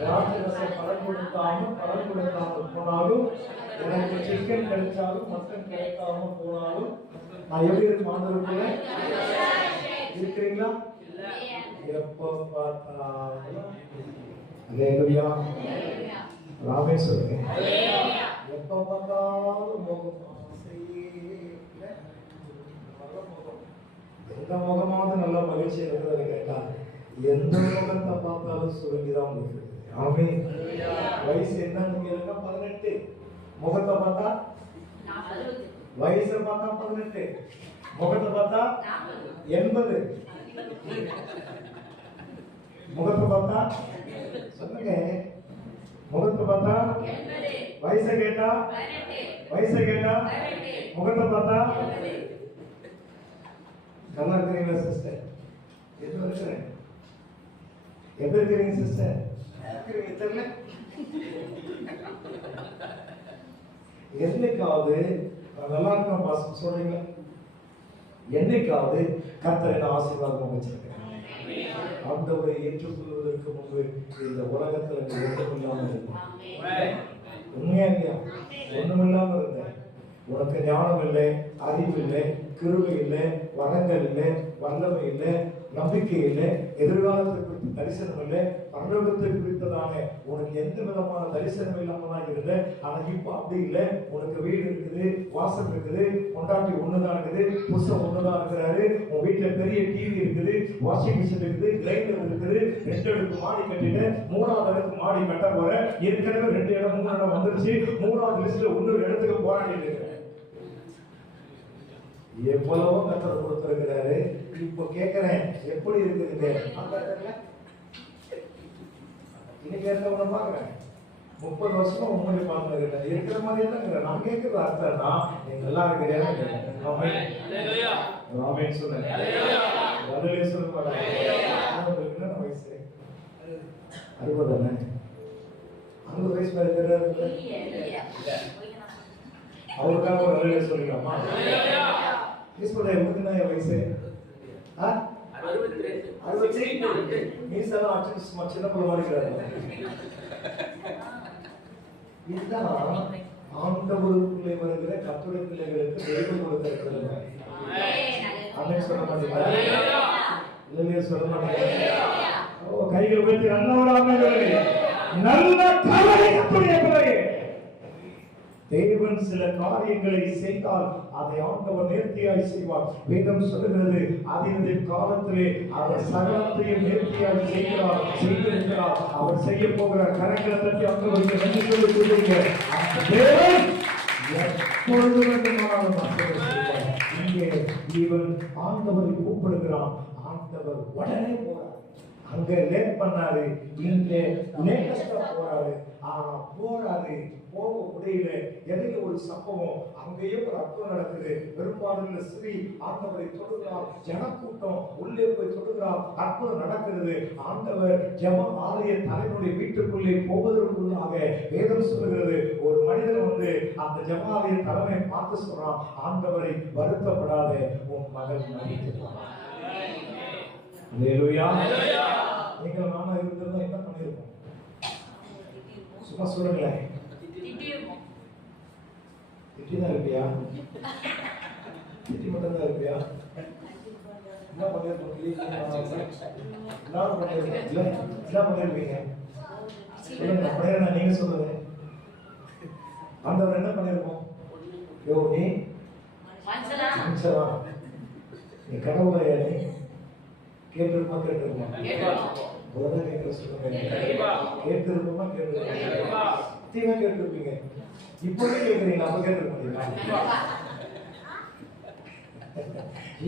ராட்சச பலன் கொடுக்காமல் போனாலும், எனக்கு சிக்கன் கிடைச்சாலும் மட்டன் கிடைக்காம போனாலும் நான் எப்படி இருக்கு ஆண்டவருக்குள்ள இருக்கிறீங்களா? எப்ப பார்த்தாலும் அல்லேலூயா. ராமே சொல்லுங்க. எப்ப பார்த்தாலும் மோகம் எந்த முகமாவது நல்ல மகிழ்ச்சி இருக்கிறத கேட்டா எந்த முகத்தை பார்த்தாலும் சுருங்கிதான் உங்களுக்கு. ஆமென். வயசு என்னன்னு கேளுங்க, 18. முகத்தை பார்த்தா வயசை பார்த்தா 18, முகத்தை பார்த்தா 80. முகத்தை பார்த்தா சொல்லுங்க, முகத்தை பார்த்தா வயசை கேட்டா முகத்தை பார்த்தா. நல்லா இருக்கிறீங்களா சிஸ்டர்? எப்படி இருக்கிறேன்? எப்படி இருக்கிறீங்க சிஸ்டர்? தெரியல. என்னைக்காவது நல்லா இருக்கும் பாசம் சொல்றீங்க, என்னைக்காவது கர்த்தர் என்ன ஆசீர்வாதம் வச்சிருக்கேன். ஆண்டவரை ஏற்றுக்கொள்வதற்கு முன்பு இந்த உலகத்துல ஒன்றுமில்லாமல் இருந்தேன். உண்மையா இல்லையா? ஒண்ணுமில்லாம இருந்தேன். உனக்கு ஞானம் இல்லை, அறிவு இல்லை, கிருபை இல்லை, வரங்கள் இல்லை, வல்லமை இல்லை, நம்பிக்கை இல்லை, எதிர்காலத்தை குறித்து தரிசனம் இல்லை, பரலோகத்தை குறித்ததான உனக்கு எந்த விதமான தரிசனம் இல்லாம தான் இருந்த. ஆனா இப்ப அப்படி இல்லை. உனக்கு வீடு இருக்குது, வாசல் இருக்குது, கொண்டாட்டி ஒண்ணுதான் இருக்குது, புருஷன் ஒண்ணுதான் இருக்கிறாரு, உன் வீட்டுல பெரிய டிவி இருக்குது, வாஷிங் மிஷின் இருக்குது, கிரைண்டர் இருக்குது, 2 அடுக்கு மாடி கட்டிட்டு 3வது அடுக்கு மாடி கட்ட போற. ஏற்கனவே 2 இடம் 3 இடம் வந்துருச்சு. 3வது லிஸ்ட்ல இன்னொரு இடத்துக்கு போராடிட்டு இருக்கிறேன். எவ்வளவோ கத்தர் கொடுத்திருக்கிறாரு. இப்போ கேட்கிறேன், எப்படி இருக்குதுங்க? இன்னைக்கு இருந்தவங்க பாக்குறேன், 30 வருஷமா உண்மையை பார்த்துருக்கேன். இருக்கிற மாதிரி தான் நான் கேட்கறது அர்த்தம்னா நீங்க நல்லா இருக்கிறீங்க. ராமேன் சொன்னேன், பதிலே சொல்ல மாட்டேன். வயசு 60 தானே? 60 வயசு மேல இருக்கிறாரு. அவருக்காக ஒரு நல்ல சொல்லிக்கலாமா? என் வயசு 60. மீசெல்லாம் சின்ன பிள்ளை மாதிரி. இதுதான் ஆண்டவருக்குள்ளே வருகிற கர்த்தருடைய பிள்ளைகளுக்கு தெய்வம் கொடுத்திருக்கிறது. அன்னைக்கு சொல்ல மாட்டீங்களா? இல்லையே சொல்ல மாட்டீங்களா? கைகள் உயர்த்தி நல்லவராக நல்ல கவலை. அப்படியே பிள்ளையே, தேவன் சில காரியங்களை செய்தால் அதை ஆண்டவர் நேர்த்தியாய் செய்வார். வேதம் சொல்லுகிறது, அதனுடைய காலத்திலே அவர் சகலத்தையும் நேர்த்தியாய் செய்திருக்கிறார். அவர் செய்ய போகிற கரங்களை தட்டி ஆண்டவருக்கு நன்றி சொல்லி சொல்லுங்க. தேவன் எப்பொழுது வேண்டுமானாலும் இங்கே இவன் ஆண்டவரை கூப்பிடுகிறான். ஆண்டவர் உடனே போறார். அங்க லேட் பண்ணாரு, இங்க லேட்டஸ்டா போறாரு. ஆனா போறாரு, போக முடியல. எதிர ஒரு சம்பவம், அங்கேயே ஒரு அற்புதம் நடக்குது. பெரும்பாலும் ஸ்ரீ ஆண்டவரை தொடுகிறார். ஜனக்கூட்டம் உள்ளே போய் தொடுகிறார். அற்புதம் நடக்கிறது. ஆண்டவர் ஜெப ஆலய தலைவனுடைய வீட்டுக்குள்ளே போவதற்குள்ளாக வேதம் சொல்லுகிறது, ஒரு மனிதன் வந்து அந்த ஜெப ஆலய தலைவனை பார்த்து சொல்றான், ஆண்டவரை வருத்தப்படாத, உன் மகள் மரித்து போனார். அல்லேலூயா. நீங்கள் நானா இருந்திருந்தா என்ன பண்ணிருப்போம்? சும்மா சொல்லுங்களேன். திட்டிதான் இருப்பியா? திட்டி மட்டும் தான் இருப்பியா? என்ன பண்ணிருப்பீங்க? சொல்லுங்க, அப்படியே நீங்க சொல்லுங்க. ஆண்டவர் என்ன பண்ணிருப்போம்? யோ நீ மனுஷனா, நீ கடவுளையா? நீ கேட்டிருப்பா கேட்டிருப்போம் கேட்டிருப்போமா கேட்டிருப்போம் சத்தியமா கேட்டிருப்பீங்க. இப்பவே கேட்குறீங்க, அப்ப கேட்டிருப்பீங்களா?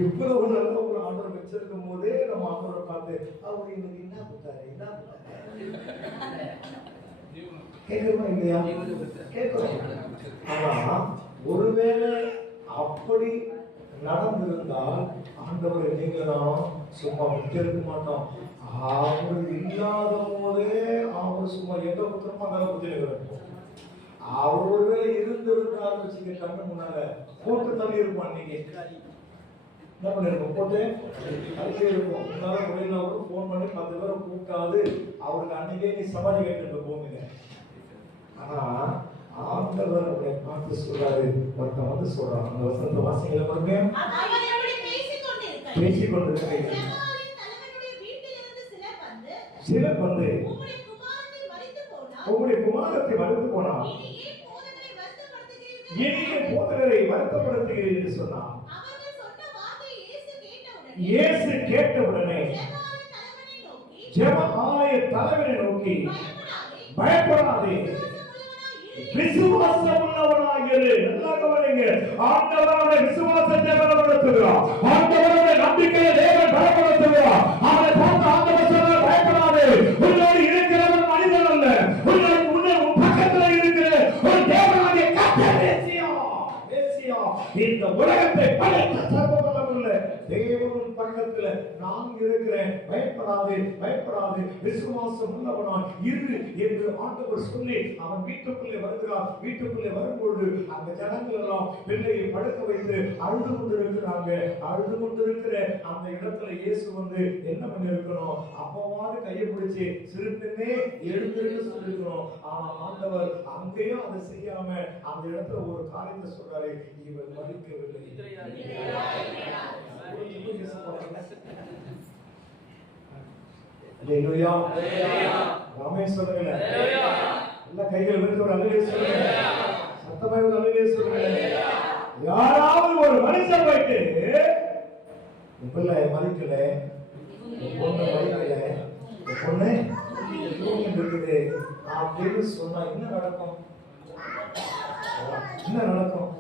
இவ்வளவு நல்ல ஒரு ஆண்டவர் வச்சிருக்கும் போதே நம்ம ஆண்டவரை பார்த்து அவர் இன்னைக்கு என்ன கொடுத்தாரு என்ன கேட்கிறோமா இல்லையா? கேட்கிறோம். ஆனா ஒருவேளை அப்படி நடந்திருந்தால் ஆண்டவர் நீங்களும் சும்மா விட்டு இருக்க மாட்டோம். அவர் இல்லாத போதே அவர் சும்மா எங்க புத்திரமா மேல புத்திரம். அவர் ஒருவேளை இருந்திருந்தாலும் வச்சுக்க, கண்ணு முன்னால போட்டு தள்ளி இருப்பான். நீங்க என்ன பண்ணிருக்கோம்? போட்டு தள்ளி இருக்கும். முன்னால முடியல போன் பண்ணி 10 பேரை கூப்பிட்டாது அவருக்கு அன்னைக்கே நீ சமாளி கேட்டு போவீங்க. ஆனா ஆண்டவர் அவரை பார்த்து சொல்றாரு. ஒருத்தன் வந்து சொல்றான், அந்த வசனத்தை வாசிங்கள மறுபடியும். பேசிக்கொண்டிருக்கிறீங்க. சிலர் வந்து உங்களுடைய குமாரத்தை மறுத்து போனார், இனிய போதகரை வருத்தப்படுத்துகிறேன் என்று சொன்னார். இயேசு கேட்டவுடனே ஜெப ஆலய தலைவரை நோக்கி பயப்படாதே, விசுவாசம் உள்ளவனாக இரு. நல்லா கவனிங்க. ஆண்டவரோட விசுவாசத்தை பலப்படுத்துகிறார். ஆண்டவரோட நம்பிக்கையை தேவன் பலப்படுத்துகிறார். அவனை பார்த்து ஆண்டவர் சொல்றார், பயப்படாதே. உன்னோடு இருக்கிறவன் மனிதன் அல்ல, உன் பக்கத்தில் இருக்கிற ஒரு தேவனாகிய கர்த்தர் மேசியா. இந்த உலகத்தை படைத்த சர்வவல்லமையுள்ள தேவன் பக்கத்தில் நான் இருக்கிறேன், பயப்படாதே, பயப்படாதே, விசுவாசம் உள்ளவனாய் இரு என்று ஆண்டவர் சொல்லி அவன் வீட்டுக்குள்ளே வருகிறார். வீட்டுக்குள்ளே வரும்பொழுது அந்த ஜனங்கள் எல்லாம் பிள்ளையை படுக்க வைத்து அழுது கொண்டிருக்கிறாங்க. அழுது கொண்டிருக்கிற அந்த இடத்துல இயேசு வந்து என்ன பண்ணி இருக்கணும்? அப்பவாறு கையை பிடிச்சு சிறுத்தனே எழுந்திருந்து சொல்லிருக்கணும். ஆனா ஆண்டவர் அங்கேயும் அதை செய்யாம அந்த இடத்துல ஒரு காரியத்தை சொல்றாரு, இவன் மறிக்கவில்லை. அல்லேலூயா, ஆமென் சொல்லுங்க. எல்லா கைகள் விரித்து ஒரு அல்லேலூயா சொல்லுங்க. சத்தமா ஒரு அல்லேலூயா சொல்லுங்க. யாராவது ஒரு மனுஷன் போயிட்டு பிள்ளை மறிக்கல, பொண்ணு மறிக்கல, பொண்ணு இருக்குது அப்படின்னு சொன்னா என்ன நடக்கும்? என்ன நடக்கும்?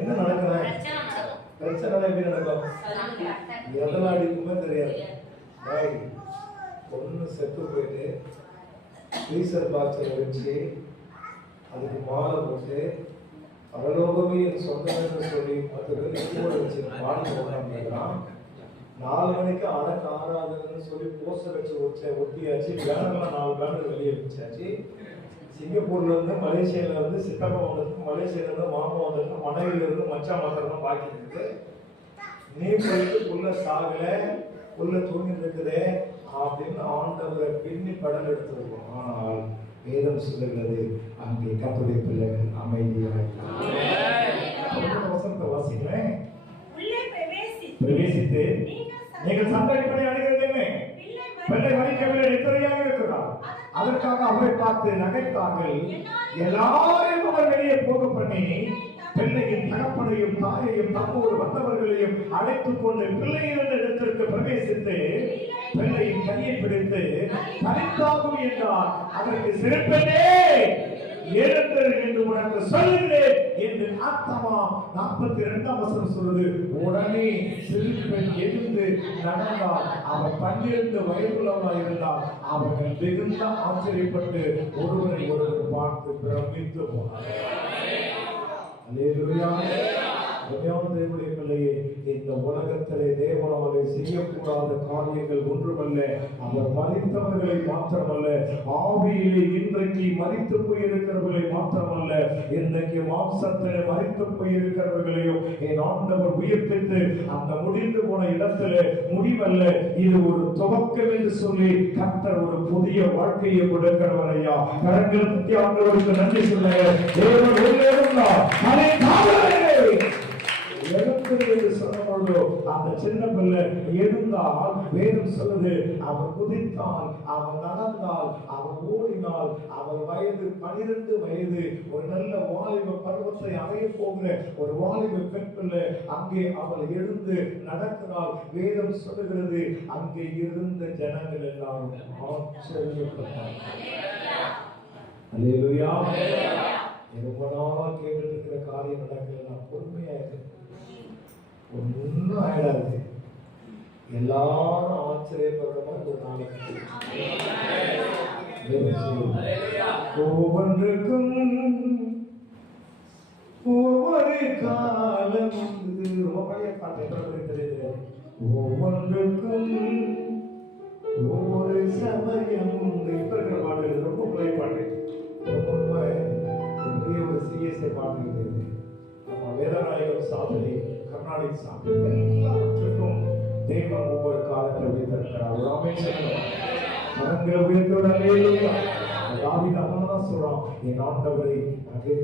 என்ன நடக்குற பிரச்சனை எப்படி நடக்கும்? எதெல்லாம் அடிக்குமே தெரியாது. பொண்ணு செத்து போயிட்டு ஃப்ரீசர் பாக்ஸில் வச்சு அதுக்கு மாலை போட்டு பரலோகமே என் சொந்தம்னு சொல்லி 10 பேர் கூட வச்சு பாடி போட்டான். 4 மணிக்கு அடக்க ஆறாதுன்னு சொல்லி போஸ்டர் வச்சு ஒட்டியாச்சு. பேனர்லாம் 4 பேனர் வெளியே வச்சாச்சு. சிங்கப்பூர்ல இருந்து மலேசியால இருந்து சித்தப்பா வந்ததுக்கு, மலேசியால இருந்து மாமா வந்ததுக்கு, மனைவில இருந்து மச்சான் மாத்திரம் பாக்கி இருக்குது. நீ போயிட்டு புள்ள சாகல, புள்ள தூங்கி இருக்குது அப்படின்னு ஆண்டவரை பின்னி படம் எடுத்துருக்கோம். ஆனால் வேதம் சொல்லுகிறது அங்கே கர்த்தருடைய பிள்ளைகள் அமைதியாக வசனத்தை வாசிக்கிறேன். பிரவேசித்து நீங்கள் சந்தடிப்படை அடைகிறது என்ன? பிள்ளை மறிக்கவில்லை, நித்திரையாக இருக்கிறார். அதற்காக அவரை பார்த்து நகைத்தார்கள். எல்லாரும் அவர் வெளியே போக பண்ணி பிள்ளையின் தகப்பனையும் தாயையும் தம்மோடு வந்தவர்களையும் அழைத்துக் கொண்டு பிள்ளையின் இடத்திற்கு பிரவேசித்து பிள்ளையின் கையை பிடித்து தனித்தாகும் என்றார். அதற்கு சிறப்பனே எழுந்து என்று உனக்கு சொல்லுகிறேன் என்று ஆத்மா 42ஆம் வசனம் சொல்லுது. உடனே சிறுபெண் எழுந்து நடந்தால் அவர் 12 வயதுள்ளவராக இருந்தால் அவர்கள் மிகுந்த ஆச்சரியப்பட்டு ஒருவரை ஒருவர் பார்த்து பிரமித்து போனார். அல்லேலூயா. தேவனுடைய பிள்ளையே, இந்த உலகத்திலே தேவன் அவரை செய்யக்கூடாத காரியங்கள் ஒன்றுமல்ல. அவர் மரித்தவர்களை மாத்திரமல்ல, ஆவியிலே இன்றைக்கு மரித்து போயிருக்கிறவர்களை மாத்திரமல்ல, இன்றைக்கு மாம்சத்திலே மரித்து போயிருக்கிறவர்களையும் என் ஆண்டவர் உயிர்ப்பித்து அந்த முடிந்து போன இடத்திலே முடிவல்ல, இது ஒரு துவக்கம் என்று சொல்லி கர்த்தர் ஒரு புதிய வாழ்க்கையை கொடுக்கிறவரையா. கரங்கள் பற்றி ஆண்டவருக்கு நன்றி சொல்லுங்க. தேவன் ஒரே இருந்தார். அதை சொன்னபொழுது அந்த சின்ன பிள்ளை எழுந்தால் வேதம் சொல்லுது, அவன் குதித்தால், அவன் நடந்தால், அவன் ஓடினால், அவன் வயது 12 வயது, ஒரு நல்ல வாலிப பருவத்தை அடைய போகிற ஒரு வாலிப பெண் பிள்ளை அங்கே அவள் எழுந்து நடக்கிறாள். வேதம் சொல்லுகிறது அங்கே இருந்த ஜனங்கள் எல்லாரும் ஆச்சரியப்பட்டார். அல்லேலூயா. ரொம்ப நாளா கேட்டுட்டு இருக்கிற காரியம் நடக்கல, பொறுமையா இருக்கு, ஒன்னும் ஆயிடாது. எல்லாரும் ஆச்சரியப்படுற மாதிரி ஒரு நாளைக்கு ஒவ்வொன்றுக்கும் ஒவ்வொரு காலம் உண்டு. ரொம்ப பழைய பாட்டு தெரியுது. ஒவ்வொன்றுக்கும் ஒவ்வொரு சமயம் உண்டு. இப்ப இருக்கிற பாட்டு ரொம்ப பழைய பாட்டு, ரொம்ப ஒரு சிஎஸ்ஐ பாட்டு இருக்குது. நம்ம வேதநாயகம் சாதனை, கர்நாடக சாதனை, எல்லாவற்றுக்கும் தேவன் ஒவ்வொரு காலத்தை வைத்திருக்கிறார். சொல்றான், என் ஆண்டவரை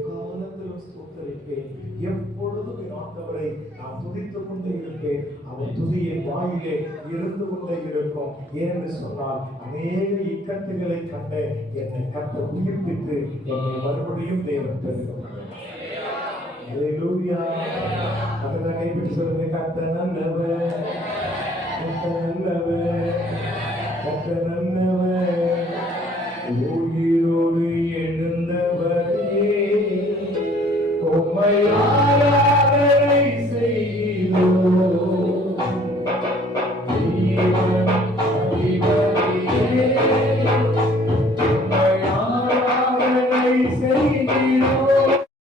காலத்திலும் ஸ்தோத்தரிப்பேன், எப்பொழுதும் என் ஆண்டவரை நான் துதித்துக் கொண்டே இருப்பேன். அவன் துதியின் வாயிலே இருந்து கொண்டே இருக்கும். ஏனென்று சொன்னால் அநேக இக்கட்டுகளை கண்ட என்னை கர்த்தர் உயிர்ப்பித்து என்னை மறுபடியும் தேவன் பெறுகிறார். ஹalleluya. அதனால கைப்பிடி சொல்லுங்க, கர்த்தர் நல்லவர், கர்த்தர் நல்லவர், கர்த்தர் நல்லவர். உயிரோடு எழுந்தவரே உம்மை ஆராதனை செய்கிறோம்.